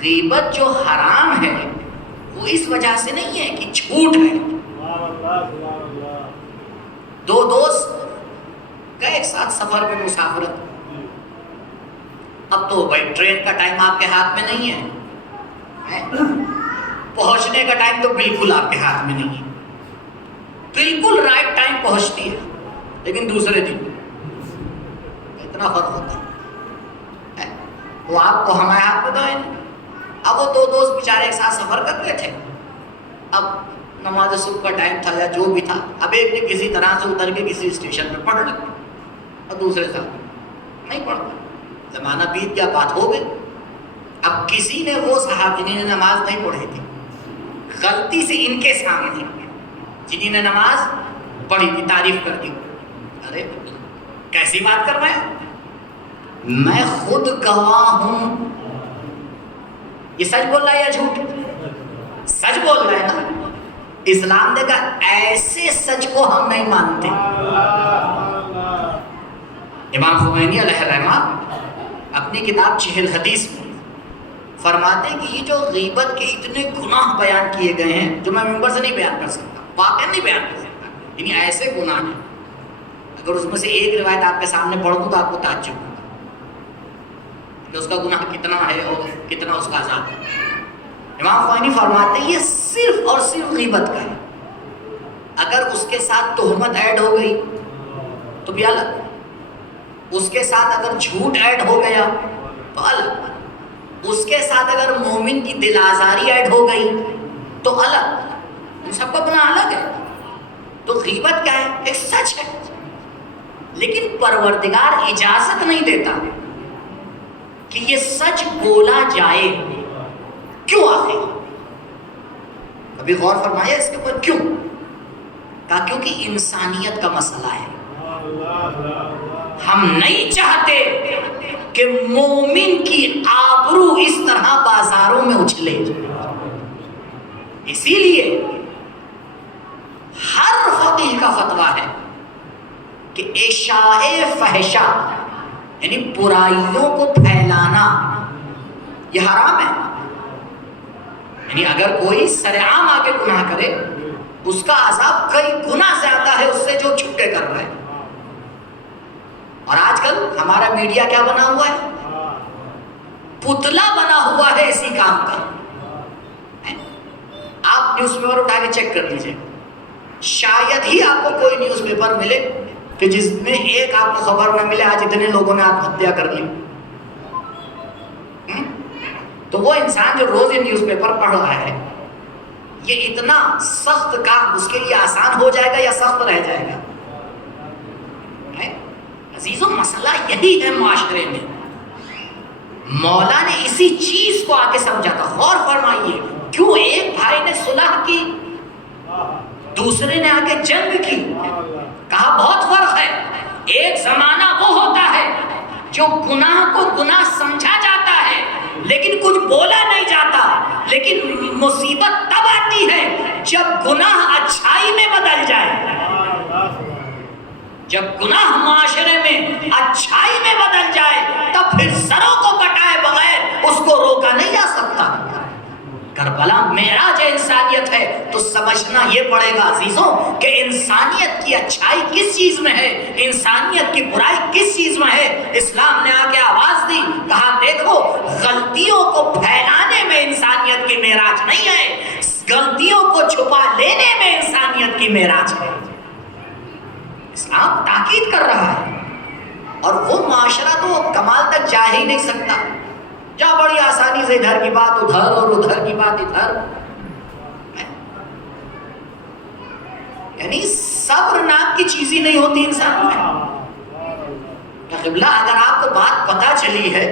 غیبت جو حرام ہے وہ اس وجہ سے نہیں ہے کہ جھوٹ ہے۔ 2 دوست گئے ایک ساتھ سفر میں مسافرت، اب تو بھائی ٹرین کا ٹائم آپ کے ہاتھ میں نہیں ہے، پہنچنے کا ٹائم تو بالکل آپ کے ہاتھ میں نہیں ہے، بالکل رائٹ ٹائم پہنچتی ہے لیکن دوسرے دن، اتنا فرق ہوتا ہے۔ وہ آپ کو ہمارے ہاتھ میں تو ہے نہیں۔ اب وہ 2 دوست بیچارے ایک ساتھ سفر کر رہے تھے، اب نماز صبح کا ٹائم تھا یا جو بھی تھا، اب ایک نے کسی طرح سے اتر کے کسی اسٹیشن پہ پڑھ لیا اور دوسرے ساتھ نہیں پڑھتا، زمانہ بیت گیا، بات ہو گئی۔ اب کسی نے وہ صحابی جنہیں نے نماز نہیں پڑھی تھی غلطی سے ان کے سامنے جنہیں نے نماز پڑھی تھی تعریف کر دی۔ ارے کیسی بات کر رہے ہیں، میں خود گواہ ہوں۔ یہ سچ بول رہا ہے یا جھوٹ؟ سچ بول رہا ہے نا۔ اسلام نے کہا ایسے سچ کو ہم نہیں مانتے۔ امام خمینی علیہ الرحمہ اپنی کتاب 40 حدیث میں فرماتے ہیں کہ یہ جو غیبت کے اتنے گناہ بیان کیے گئے ہیں جو میں ممبر سے نہیں بیان کر سکتا، واقعہ نہیں بیان کر سکتا، یعنی ایسے گناہ ہیں، اگر اس میں سے ایک روایت آپ کے سامنے پڑھ دوں تو آپ کو تعجب ہوگا کہ اس کا گناہ کتنا ہے اور کتنا اس کا عذاب ہے۔ امام خمینی فرماتے ہیں یہ صرف اور صرف غیبت کا ہے، اگر اس کے ساتھ تہمت ایڈ ہو گئی تو بھی الگ، اس کے ساتھ اگر جھوٹ ایڈ ہو گیا تو الگ، اس کے ساتھ اگر مومن کی دل آزاری ایڈ ہو گئی تو الگ، ان سب کا گناہ الگ ہے۔ تو غیبت کیا ہے؟ ایک سچ ہے، لیکن پروردگار اجازت نہیں دیتا کہ یہ سچ بولا جائے۔ کیوں آخر؟ ابھی غور فرمایا اس کے اوپر کیوں؟ کہا کیونکہ انسانیت کا مسئلہ ہے۔ ہم نہیں چاہتے کہ مومن کی آبرو اس طرح بازاروں میں اچھلے، اسی لیے ہر فقیہ کا فتویٰ ہے کہ اشاعِ فحشہ یعنی برائیوں کو پھیلانا یہ حرام ہے۔ یعنی اگر کوئی سرعام آ کے گناہ کرے اس کا عذاب کئی گنا زیادہ ہے اس سے جو چھپ کے کر رہا ہے۔ اور آج کل ہمارا میڈیا کیا بنا ہوا ہے؟ پتلا بنا ہوا ہے اسی کام کا۔ آپ نیوز پیپر اٹھا کے چیک کر لیجئے، شاید ہی آپ کو کوئی نیوز پیپر ملے کہ جس میں ایک آپ کو خبر نہ ملے آج اتنے لوگوں نے آتم ہتیا کر لی۔ تو وہ انسان جو روز یہ نیوز پیپر پڑھ رہا ہے، یہ اتنا سخت کام اس کے لیے آسان ہو جائے گا یا سخت رہ جائے گا؟ عزیزوں مسئلہ یہی ہے معاشرے میں مولا نے اسی چیز کو آ کے سمجھا تھا. غور فرمائیے کیوں ایک بھائی نے صلح کی دوسرے نے آ کے جنگ کی. کہا بہت فرق ہے. ایک زمانہ وہ ہوتا ہے جو گناہ کو گناہ سمجھا جاتا ہے لیکن کچھ بولا نہیں جاتا, لیکن مصیبت تب آتی ہے جب گناہ اچھائی میں بدل جائے. جب گناہ معاشرے میں اچھائی میں بدل جائے تب پھر سروں کو کٹائے بغیر اس کو روکا نہیں جا سکتا. کربلا معراج انسانیت ہے تو سمجھنا یہ پڑے گا عزیزوں کہ انسانیت کی اچھائی کس چیز میں ہے, انسانیت کی برائی کس چیز میں ہے. اسلام نے آ کے آواز دی, کہا دیکھو غلطیوں کو پھیلانے میں انسانیت کی معراج نہیں ہے, غلطیوں کو چھپا لینے میں انسانیت کی معراج ہے. اسلام تاکید کر رہا ہے. اور وہ معاشرہ تو کمال تک جا ہی نہیں سکتا جہاں بڑی آسانی سے ادھر کی بات ادھر اور ادھر کی بات ادھر. یعنی صبر نام کی چیز ہی نہیں ہوتی انسان میں. قبلہ اگر آپ کو بات پتہ چلی ہے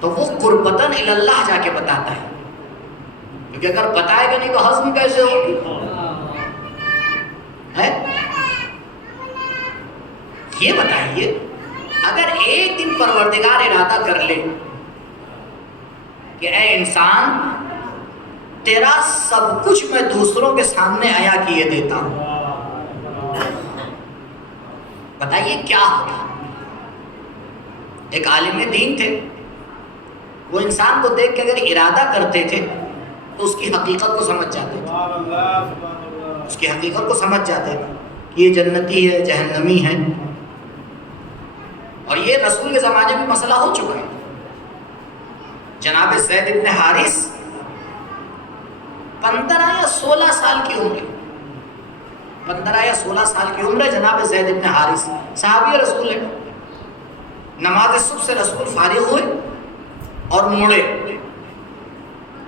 تو وہ قربتاً اللہ جا کے بتاتا ہے, کیونکہ اگر بتائے گا نہیں تو ہضم کیسے ہوگی ہے. یہ بتائیے اگر ایک دن پروردگار ارادہ کر لے کہ اے انسان تیرا سب کچھ میں دوسروں کے سامنے عیا کیے دیتا ہوں, بتائیے کیا ہوگا. ایک عالم دین تھے, وہ انسان کو دیکھ کے اگر ارادہ کرتے تھے تو اس کی حقیقت کو سمجھ جاتے تھے, اس کی حقیقت کو سمجھ جاتے تھے کہ یہ جنتی ہے جہنمی ہے. اور یہ رسول کے زمانے میں مسئلہ ہو چکا ہے. جناب زید بن حارث 15 یا 16 سال کی عمر, 15 یا 16 سال کی عمر ہے جناب زید بن حارث, صحابی رسول ہے. نماز صبح سے رسول فارغ ہوئے اور موڑے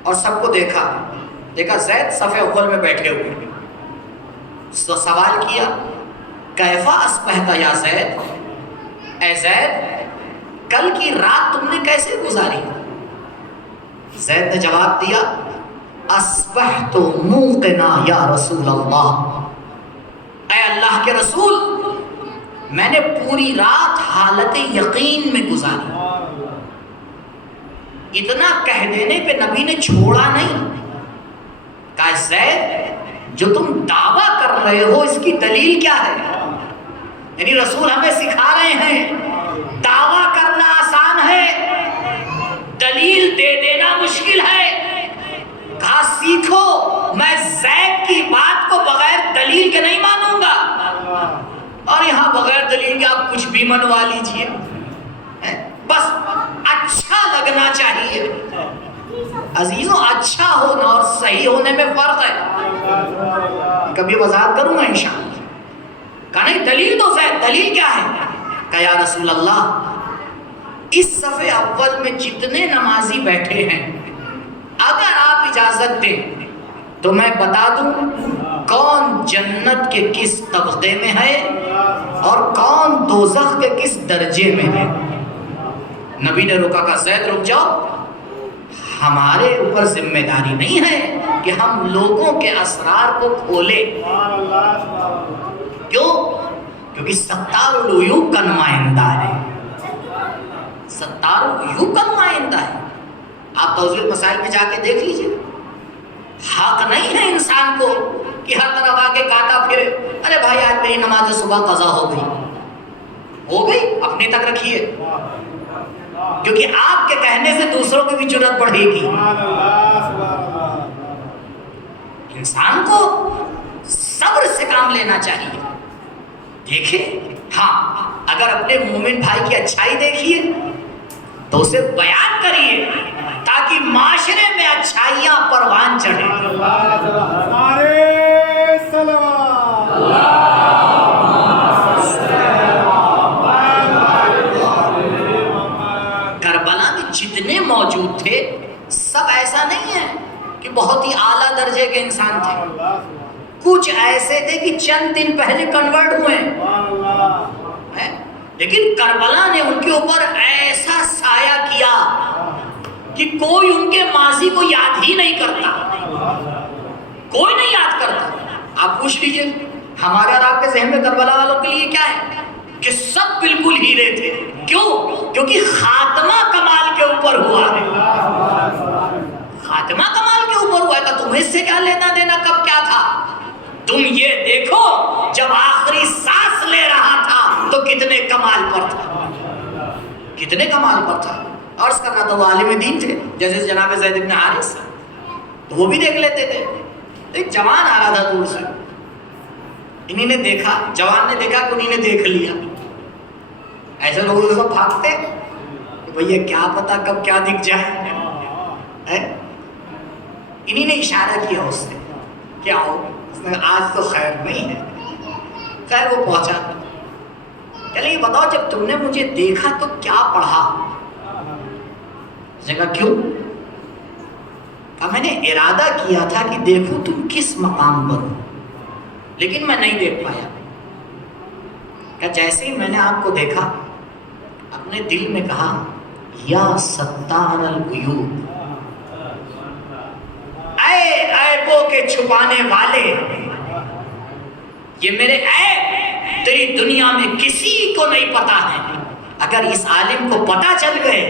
اور سب کو دیکھا زید صف اول میں بیٹھے ہوئے. سوال کیا کیفا اصبحت یا زید, اے زید کل کی رات تم نے کیسے گزاری. زید نے جواب دیا اصبحت موقنا یا رسول اللہ, اے اللہ کے رسول میں نے پوری رات حالت یقین میں گزاری. اتنا کہہ دینے پہ نبی نے چھوڑا نہیں, کہا زید جو تم دعویٰ کر رہے ہو اس کی دلیل کیا ہے. یعنی رسول ہمیں سکھا رہے ہیں دعویٰ کرنا آسان ہے, دلیل دے دینا مشکل ہے. کہا سیکھو, میں زید کی بات کو بغیر دلیل کے نہیں مانوں گا. اور یہاں بغیر دلیل کے آپ کچھ بھی منوا لیجئے, بس اچھا لگنا چاہیے. عزیزوں اچھا ہونا اور صحیح ہونے میں فرق ہے, کبھی وضاحت کروں گا انشاءاللہ. کہا نہیں دلیل تو زید, دلیل کیا ہے. کہا یا رسول اللہ اس صف اول میں جتنے نمازی بیٹھے ہیں اگر آپ اجازت دیں تو میں بتا دوں کون جنت کے کس طبقے میں ہے اور کون دوزخ کے کس درجے میں ہے. نبی نے روکا, کہا زید رک جاؤ, ہمارے اوپر ذمہ داری نہیں ہے کہ ہم لوگوں کے اسرار کو کھولے. کیوں؟ کیونکہ ستار العیوب کا نمائندہ ہے, ستار العیوب کا نمائندہ ہے. آپ توضیح المسائل میں جا کے دیکھ لیجئے. حق نہیں ہے انسان کو کہ ہر طرف آگے کاٹا پھرے, ارے بھائی آج میری نماز صبح قضا ہو گئی اپنے تک رکھیے, کیونکہ آپ کے کہنے سے دوسروں کی بھی جرات بڑھے گی. انسان کو صبر سے کام لینا چاہیے. دیکھیں ہاں اگر اپنے مومن بھائی کی اچھائی دیکھیے تو اسے بیان کریے تاکہ معاشرے میں اچھائیاں پروان چڑھیں. کربلا میں جتنے موجود تھے سب ایسا نہیں ہے کہ بہت ہی اعلیٰ درجے کے انسان تھے. کچھ ایسے تھے کہ چند دن پہلے کنورٹ ہوئے, لیکن کربلا نے ان کے اوپر ایسا سایہ کیا کہ کوئی ان کے ماضی کو یاد ہی نہیں کرتا، کوئی نہیں یاد کرتا۔ آپ پوچھ لیجئے ہمارے اور آپ کے ذہن میں کربلا والوں کے لیے کیا ہے کہ سب بالکل ہیرے تھے۔ کیوں؟ کیونکہ خاتمہ کمال کے اوپر ہوا ہے، خاتمہ کمال کے اوپر ہوا ہے۔ تمہیں اس سے کیا لینا دینا کب کیا تھا؟ تم یہ دیکھو جب آخری سانس لے رہا تھا تو کتنے کمال پر تھا، کتنے کمال پر تھا۔ عرض کرنا تو وہ عالم دین تھے جیسے جناب زید بن حارث، تو وہ بھی دیکھ لیتے تھے۔ ایک جوان آ رہا تھا دور سے، انہی نے دیکھا، جوان نے دیکھا کہ انہی نے دیکھ لیا۔ ایسے لوگوں سے سب بھاگتے کہ بھئی کیا پتا کب کیا دکھ جائے۔ انہی نے اشارہ کیا اس سے، کیا ہو؟ اس نے آج تو خیر نہیں ہے۔ خیر وہ پہنچا، چلے یہ بتاؤ جب تم نے مجھے دیکھا تو کیا پڑھا؟ اس نے کہا کیوں؟ کہا میں نے ارادہ کیا تھا کہ دیکھوں تم کس مقام پر ہو، لیکن میں نہیں دیکھ پایا۔ کہ جیسے ہی میں نے آپ کو دیکھا اپنے دل میں کہا یا ستار العیوب، اے عیبوں کے چھپانے والے، یہ میرے عیب تیری دنیا میں کسی کو نہیں پتا ہے۔ اگر اس عالم کو پتا چل گئے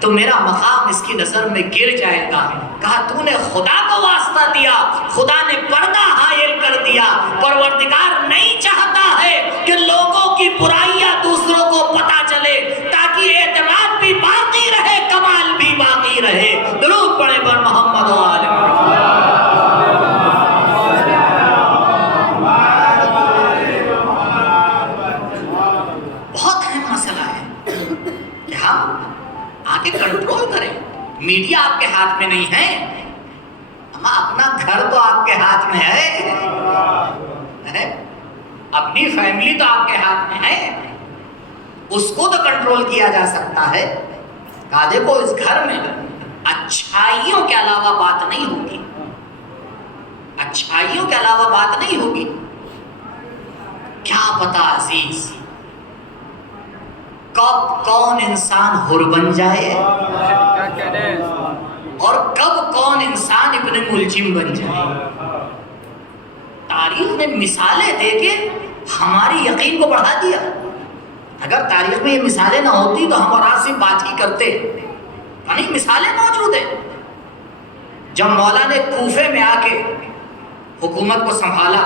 تو میرا مقام اس کی نظر میں گر جائے گا۔ کہا تو نے خدا کو واسطہ دیا، خدا نے پردہ حائل کر دیا۔ پروردگار نہیں چاہتا ہے کہ لوگوں کی برائیاں دوسروں کو پتا چلے تاکہ اعتماد بھی باقی رہے، کمال بھی باقی رہے۔ درود پڑھے پر محمد و آل محمد۔ بہت اہم مسئلہ ہے کہ ہم آگے کنٹرول کریں۔ میڈیا آپ کے ہاتھ میں نہیں ہے، اپنا گھر تو آپ کے ہاتھ میں ہے، اپنی فیملی تو آپ کے ہاتھ میں ہے، اس کو تو کنٹرول کیا جا سکتا ہے۔ کہا دیکھو اس گھر میں اچھائیوں کے علاوہ بات نہیں ہوگی، اچھائیوں کے علاوہ بات نہیں ہوگی۔ کیا پتا عزیز کب کون انسان حر بن جائے اور کب کون انسان ابن ملجم بن جائے۔ تاریخ نے مثالیں دے کے ہماری یقین کو بڑھا دیا۔ اگر تاریخ میں یہ مثالیں نہ ہوتی تو ہم اور آپ سے بات ہی کرتے، یعنی مثالیں موجود ہیں۔ جب مولا نے کوفے میں آ کے حکومت کو سنبھالا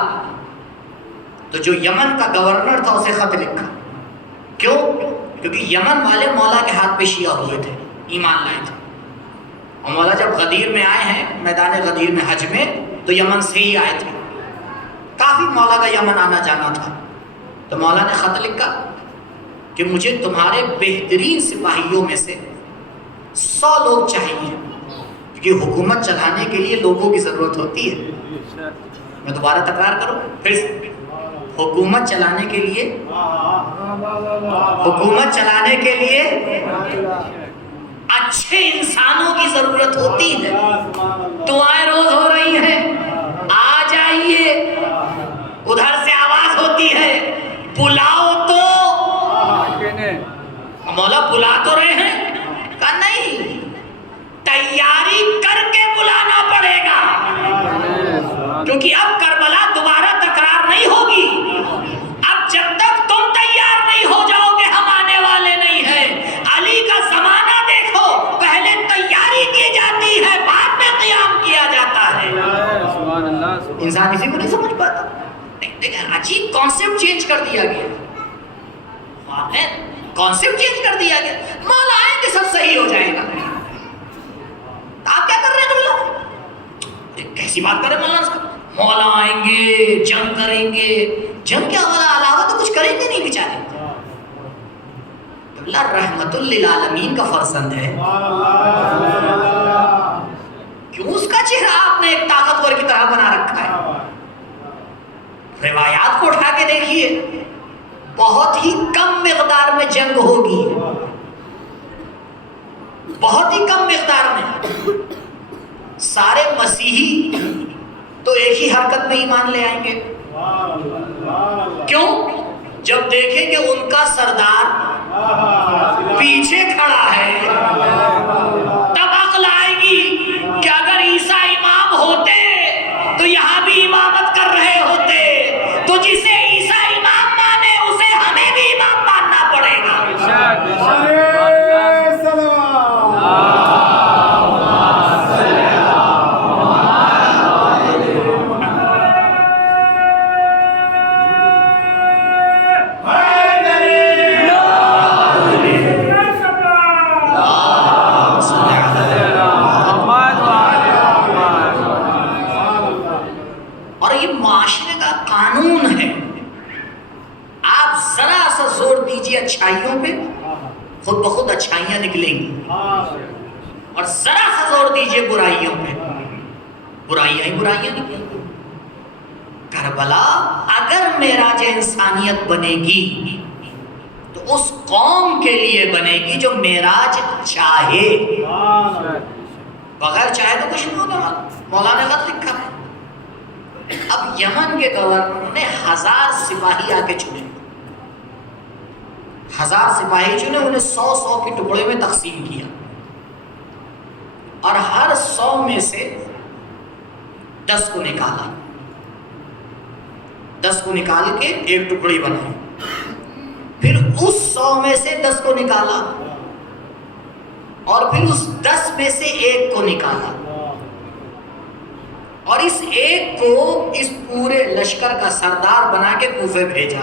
تو جو یمن کا گورنر تھا اسے خط لکھا۔ کیوں؟ کیونکہ یمن والے مولا کے ہاتھ پہ شیعہ ہوئے تھے، ایمان لائے تھے، اور مولا جب غدیر میں آئے ہیں، میدان غدیر میں حج میں، تو یمن سے ہی آئے تھے، کافی مولا کا یمن آنا جانا تھا۔ تو مولا نے خط لکھا کہ مجھے تمہارے بہترین سپاہیوں میں سے 100 لوگ چاہیے، کیونکہ حکومت چلانے کے لیے لوگوں کی ضرورت ہوتی ہے۔ میں دوبارہ تکرار کروں پھر سے، حکومت چلانے کے لیے، حکومت چلانے کے لیے اچھے انسانوں کی ضرورت ہوتی ہے۔ دعائیں روز ہو رہی ہیں، آ جائیے، ادھر سے آواز ہوتی ہے بلاؤ تو، مولا بلا تو رہے ہیں، کہا نہیں، تیاری کر کے بلانا پڑے گا، کیونکہ اب کربلا دوبارہ تکرار نہیں ہوگی۔ اب جب تک تم تیار نہیں ہو جاؤ گے ہم آنے والے نہیں ہیں۔ علی کا زمانہ دیکھو، پہلے تیاری کی جاتی ہے، بعد میں قیام کیا جاتا ہے۔ انسان اسی کو نہیں سمجھ پاتا۔ دیکھیں عجیب کانسیپٹ چینج کر دیا گیا، کانسیپٹ چینج کر دیا گیا۔ مولا آئیں گے سب صحیح ہو جائے گا۔ آپ کیا کر رہے ہیں تم لوگ؟ کیسی بات کر رہے مولانا صاحب؟ مولا آئیں گے، جنگ کریں گے، جنگ کے علاوہ تو کچھ کریں گے نہیں بیچارے۔ اللہ رحمت للعالمین کا فرزند ہے، کیوں اس کا چہرہ آپ نے ایک طاقتور کی طرح بنا رکھا ہے؟ روایات کو اٹھا کے دیکھیے، بہت ہی کم مقدار میں جنگ ہوگی، بہت ہی کم مقدار میں۔ سارے مسیحی تو ایک ہی حرکت میں ایمان لے آئیں گے۔ کیوں؟ جب دیکھیں کہ ان کا سردار پیچھے کھڑا ہے تب عقل آئے گی کہ اگر عیسیٰ امام ہوتے تو یہاں بھی امامت کر رہے ہوتے، تو جسے عیسیٰ امام مانے اسے ہمیں بھی امام ماننا پڑے گا۔ اور یہ معاشرے کا قانون ہے، آپ ذرا سا زور دیجئے اچھائیوں پہ، خود بخود اچھائیاں نکلیں گی، اور ذرا سا زور دیجئے برائیوں پہ، برائیاں ہی برائیاں نکلیں گی۔ کربلا اگر معراج انسانیت بنے گی تو اس قوم کے لیے بنے گی جو معراج چاہے، بغیر چاہے تو کچھ نہیں ہوگا۔ مولانا نے خط لکھا ہے، اب یمن کے گورنر نے 1000 سپاہی آ کے چنے، 1000 سپاہی چنے، انہیں 100 کے ٹکڑے میں تقسیم کیا، اور ہر 100 میں سے 10 کو نکالا، 10 کو نکال کے ایک ٹکڑی بنائی، پھر اس 100 میں سے 10 کو نکالا، اور پھر اس 10 میں سے ایک کو نکالا، اور اس ایک کو اس پورے لشکر کا سردار بنا کے کوفے بھیجا۔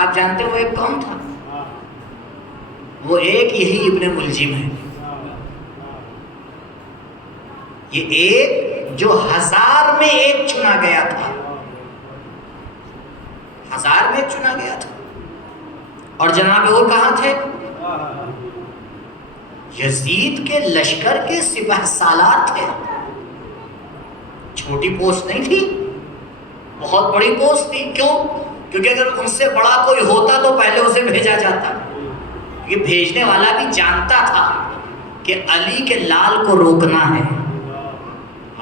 آپ جانتے وہ ایک کون تھا؟ وہ ایک یہی ابن ملجم ہے، یہ ایک جو 1000 میں ایک چنا گیا تھا، 1000 میں ایک چنا گیا تھا۔ اور جناب وہ کہاں تھے؟ یزید کے لشکر کے سپہ سالار تھے، چھوٹی پوسٹ نہیں تھی، بہت بڑی پوسٹ تھی۔ کیوں؟ کیونکہ اگر ان سے بڑا کوئی ہوتا تو پہلے اسے بھیجا جاتا، یہ بھیجنے والا بھی جانتا تھا کہ علی کے لال کو روکنا ہے،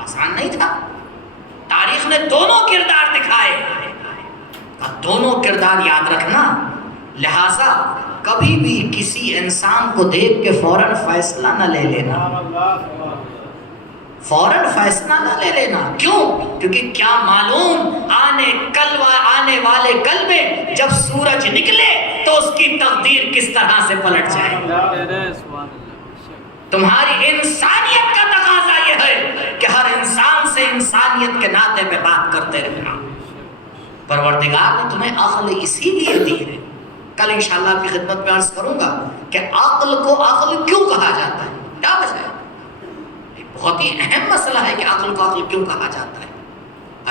آسان نہیں تھا۔ تاریخ نے دونوں کردار دکھائے، دونوں کردار یاد رکھنا، لہذا کبھی بھی کسی انسان کو دیکھ کے فوراً فیصلہ نہ لے لینا، فوراً فیصلہ نہ لے لینا۔ کیوں؟ کیونکہ کیا معلوم آنے والے کل میں جب سورج نکلے تو اس کی تقدیر کس طرح سے پلٹ جائے۔ تمہاری انسانیت کا تقاضا یہ ہے کہ ہر انسان سے انسانیت کے ناطے پہ بات کرتے رہنا۔ پروردگار نے تمہیں عقل اسی لیے دی ہے، کل انشاءاللہ آپ کی خدمت میں عرض کروں گا کہ عقل کو عقل کیوں کہا جاتا ہے، کیا وجہ ہے؟ بہت ہی اہم مسئلہ ہے کہ عقل کو عقل کیوں کہا جاتا ہے۔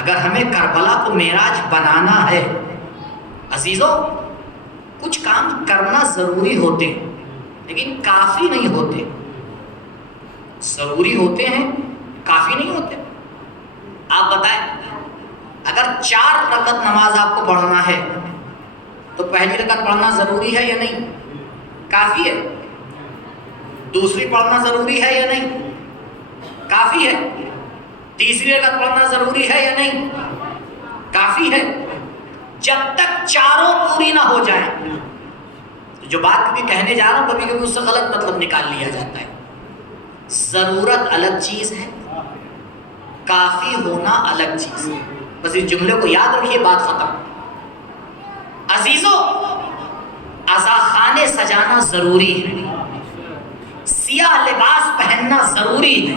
اگر ہمیں کربلا کو معراج بنانا ہے عزیزوں، کچھ کام کرنا ضروری ہوتے ہیں لیکن کافی نہیں ہوتے، ضروری ہوتے ہیں کافی نہیں ہوتے۔ آپ بتائیں اگر 4 رکعت نماز آپ کو پڑھنا ہے تو پہلی رکعت پڑھنا ضروری ہے یا نہیں؟ کافی ہے۔ دوسری پڑھنا ضروری ہے یا نہیں؟ کافی ہے۔ تیسری رکعت پڑھنا ضروری ہے یا نہیں؟ کافی ہے۔ جب تک چاروں پوری نہ ہو جائیں، جو بات کبھی کہنے جا رہا ہوں کبھی کبھی اس سے غلط مطلب نکال لیا جاتا ہے۔ ضرورت الگ چیز ہے، کافی ہونا الگ چیز ہے۔ بس اس جملے کو یاد رکھیے، بات ختم۔ عزیزوں، عزاخانے سجانا ضروری ہے، سیاہ لباس پہننا ضروری ہے،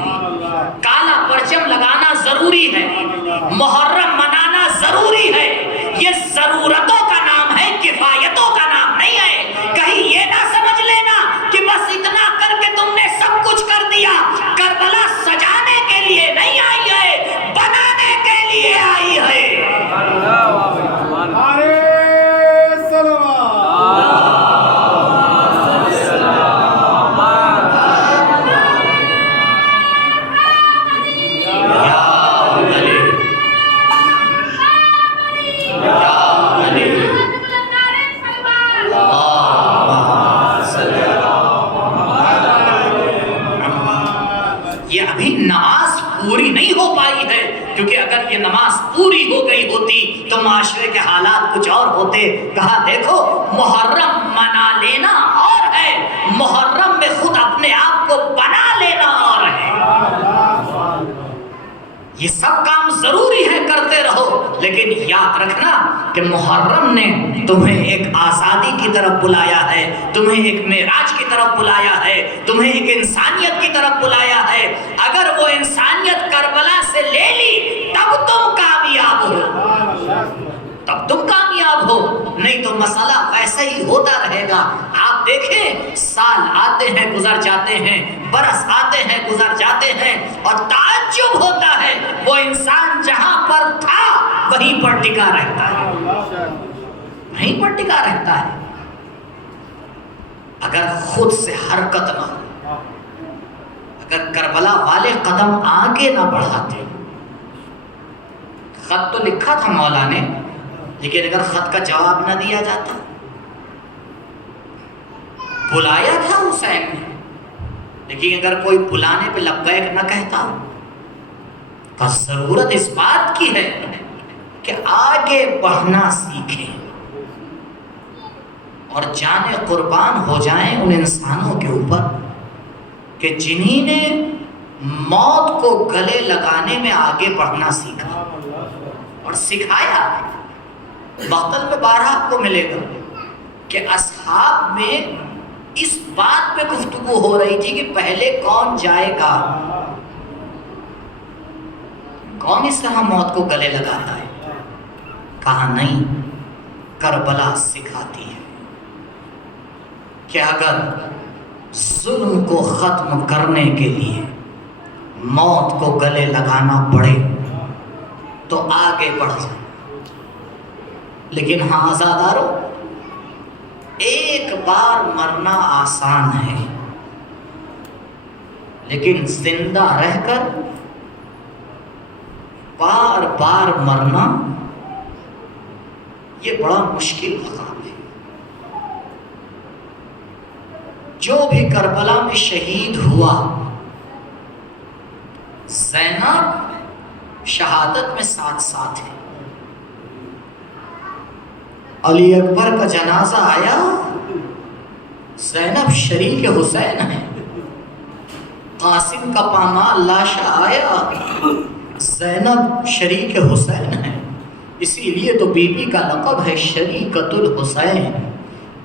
کالا پرچم لگانا ضروری ہے، محرم منانا ضروری ہے۔ یہ ضرورتوں کا نام ہے، کفایتوں کا نام نہیں ہے۔ کہیں یہ نہ سمجھ لینا کہ بس اتنا کر کے تم نے سب کچھ کر دیا۔ کربلا سجانے کے لیے نہیں آئی ہے، بنانے کے لیے آئی ہے۔ نہیں ہو پائی ہے، کیونکہ اگر یہ نماز پوری ہو گئی ہوتی تو معاشرے کے حالات کچھ اور ہوتے۔ کہا دیکھو محرم منا لینا اور ہے، محرم میں خود اپنے آپ کو بنا لینا اور ہے۔ یہ سب کام ضروری ہے، کرتے رہو، لیکن یاد رکھنا کہ محرم نے تمہیں ایک آزادی کی طرف بلایا ہے، تمہیں ایک معراج کی طرف بلایا ہے، تمہیں ایک انسانیت کی طرف بلایا ہے۔ اگر وہ انسانیت کربلا سے لے لی تب تم کامیاب ہو، تب تم کامیاب ہو، نہیں تو مسئلہ ویسا ہی ہوتا رہے گا۔ آپ دیکھیں سال آتے ہیں گزر جاتے ہیں، برس آتے ہیں گزر جاتے ہیں، اور تعجب ہوتا ہے وہ انسان جہاں پر تھا وہیں پر ٹکا رہتا ہے، وہیں پر ٹکا رہتا ہے۔ اگر خود سے حرکت نہ ہو، اگر کربلا والے قدم آگے نہ بڑھاتے، خط تو لکھا تھا مولا نے، لیکن اگر خط کا جواب نہ دیا جاتا، بلایا تھا حسین نے، لیکن اگر کوئی بلانے پہ لبیک نہ کہتا تو ضرورت اس بات کی ہے کہ آگے بڑھنا سیکھیں اور جانے قربان ہو جائیں ان انسانوں کے اوپر کہ جنہی نے موت کو گلے لگانے میں آگے بڑھنا سیکھا اور سکھایا۔ مقتل میں بارہ آپ کو ملے گا کہ اصحاب میں اس بات پہ گفتگو ہو رہی تھی کہ پہلے کون جائے گا، کون اس طرح موت کو گلے لگاتا ہے۔ کہا نہیں، کربلا سکھاتی ہے کہ اگر ظلم کو ختم کرنے کے لیے موت کو گلے لگانا پڑے تو آگے بڑھ جائے۔ لیکن ہاں آزادارو، ایک بار مرنا آسان ہے، لیکن زندہ رہ کر بار بار مرنا یہ بڑا مشکل مقام ہے۔ جو بھی کربلا میں شہید ہوا، زینب شہادت میں ساتھ ساتھ ہے، علی اکبر کا جنازہ آیا، زینب شریک حسین ہے، قاسم کا پامال لاشا آیا، زینب شریک حسین ہے۔ اسی لیے تو بی بی کا لقب ہے شریکۃ الحسین،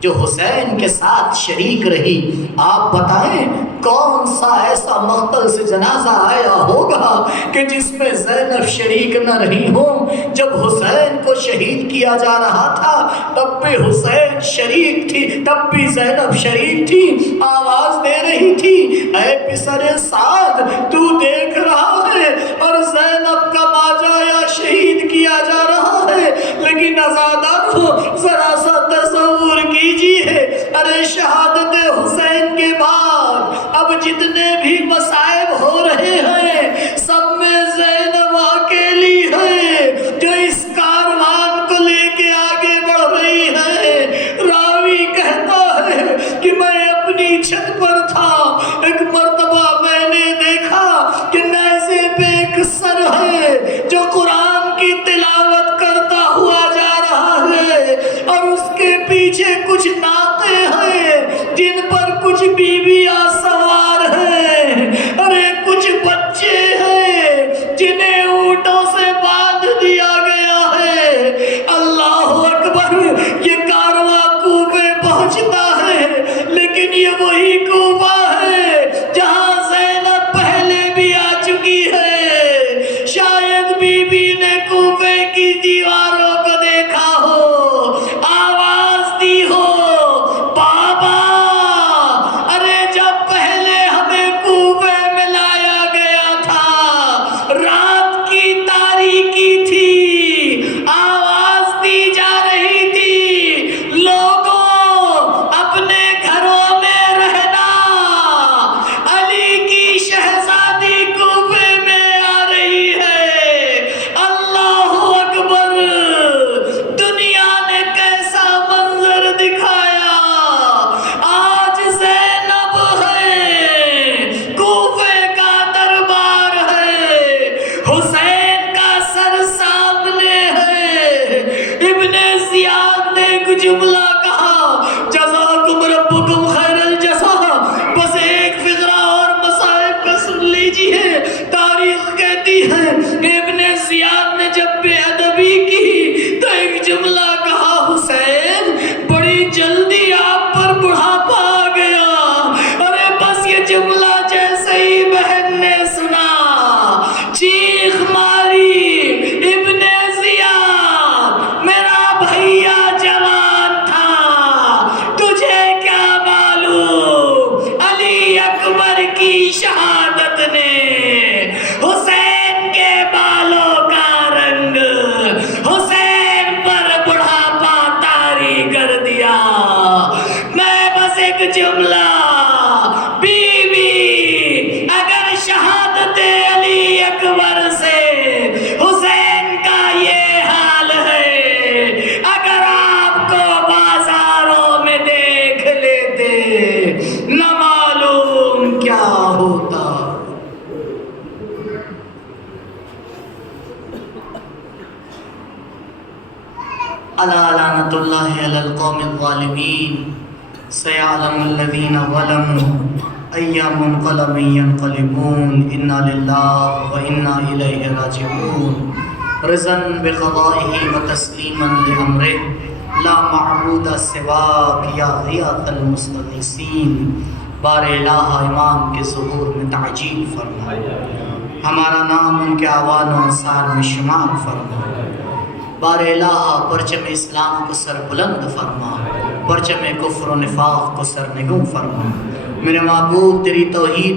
جو حسین کے ساتھ شریک رہی۔ آپ بتائیں کون سا ایسا مقتل سے جنازہ آیا ہوگا کہ جس میں زینب شریک نہ رہی ہو؟ جب حسین کو شہید کیا جا رہا تھا تب بھی حسین شریک تھی، تب بھی زینب شریک تھی، آواز دے رہی تھی اے پسر سعد تو دیکھ رہا ہے اور زینب کا ماجایا شہید کیا جا رہا ہے، لیکن آزادار ہو ذرا سا تصور کیجیے، ارے شہادت حسین کے بعد اب جتنے بھی مصائب ہو رہے ہیں سب میں زینب اکیلی ہے جو اس کاروان کو لے کے آگے بڑھ رہی ہے۔ راوی کہتا ہے کہ میں اپنی چھت پر تھا، ایک مرتبہ میں نے دیکھا کہ نیزے پہ ایک سر ہے جو قرآن کی تلاوت کرتا ہوا جا رہا ہے، اور اس کے پیچھے کچھ ناقے ہیں جن پر کچھ بیویاں سوار ہیں، ارے کچھ بچے ہیں جنہیں اونٹوں سے باندھ دیا گیا ہے۔ اللہ اکبر، یہ کارواں کوفے پہنچتا ہے، لیکن یہ وہی کوفہ ہے جہاں زینب پہلے بھی آ چکی ہے۔ شاید بی بی نے کوفے کی دیواروں کو دیکھا ہو، آواز دی ہو بابا، ارے جب پہلے ہمیں کوفے میں لایا گیا تھا رات کی تاریکی تھی، آواز دی جا رہی تھی لوگوں اپنے گھروں میں رہنا، علی کی شہزادی کوفے میں آ رہی ہے۔ اللہ اکبر۔ حسین کا سر سامنے ہے۔ ابن زیاد نے ایک جملہ کہا، جزاکم ربکم خیر الجزا۔ بس ایک فقرہ اور مصائب کا سن لیجئے۔ تاریخ کہتی ہے ابن زیاد نے جب بے ادبی کی تو ایک جملہ کہا، حسین بڑی جلدی آپ پر بڑھاپا آ گیا۔ ارے بس یہ جملہ جیسے ہی بہن نے سنا، چیخ ماری، ابن زیاد میرا بھیا جوان تھا، تجھے کیا معلوم علی اکبر کی شہادت نے حسین کے بالوں کا رنگ، حسین پر بڑھاپا طاری کر دیا۔ میں بس ایک جملہ، بیوی اگر شہادت علی اکبر سے حسین کا یہ حال ہے، اگر آپ کو بازاروں میں دیکھ لیتے نہ معلوم کیا ہوتا۔ الا لعنۃ اللہ علی القوم الظالمین، سیعلم الذین ظلموا ای منقلب ینقلبون، انا للہ و انا الیہ راجعون۔ رضا بقضائہ و تسلیما لامرہ، لا معبود سواک یا غیاث المستغیثین۔ بار الہ امام کے ظہور میں تعجیل فرما، ہمارا نام ان کے اعوان و انصار میں شمار فرما۔ بار الہ پرچم اسلام کو سر بلند فرما، پرچم کفر و نفاق کو سرنگوں فرما۔ میرے معبود تیری توحید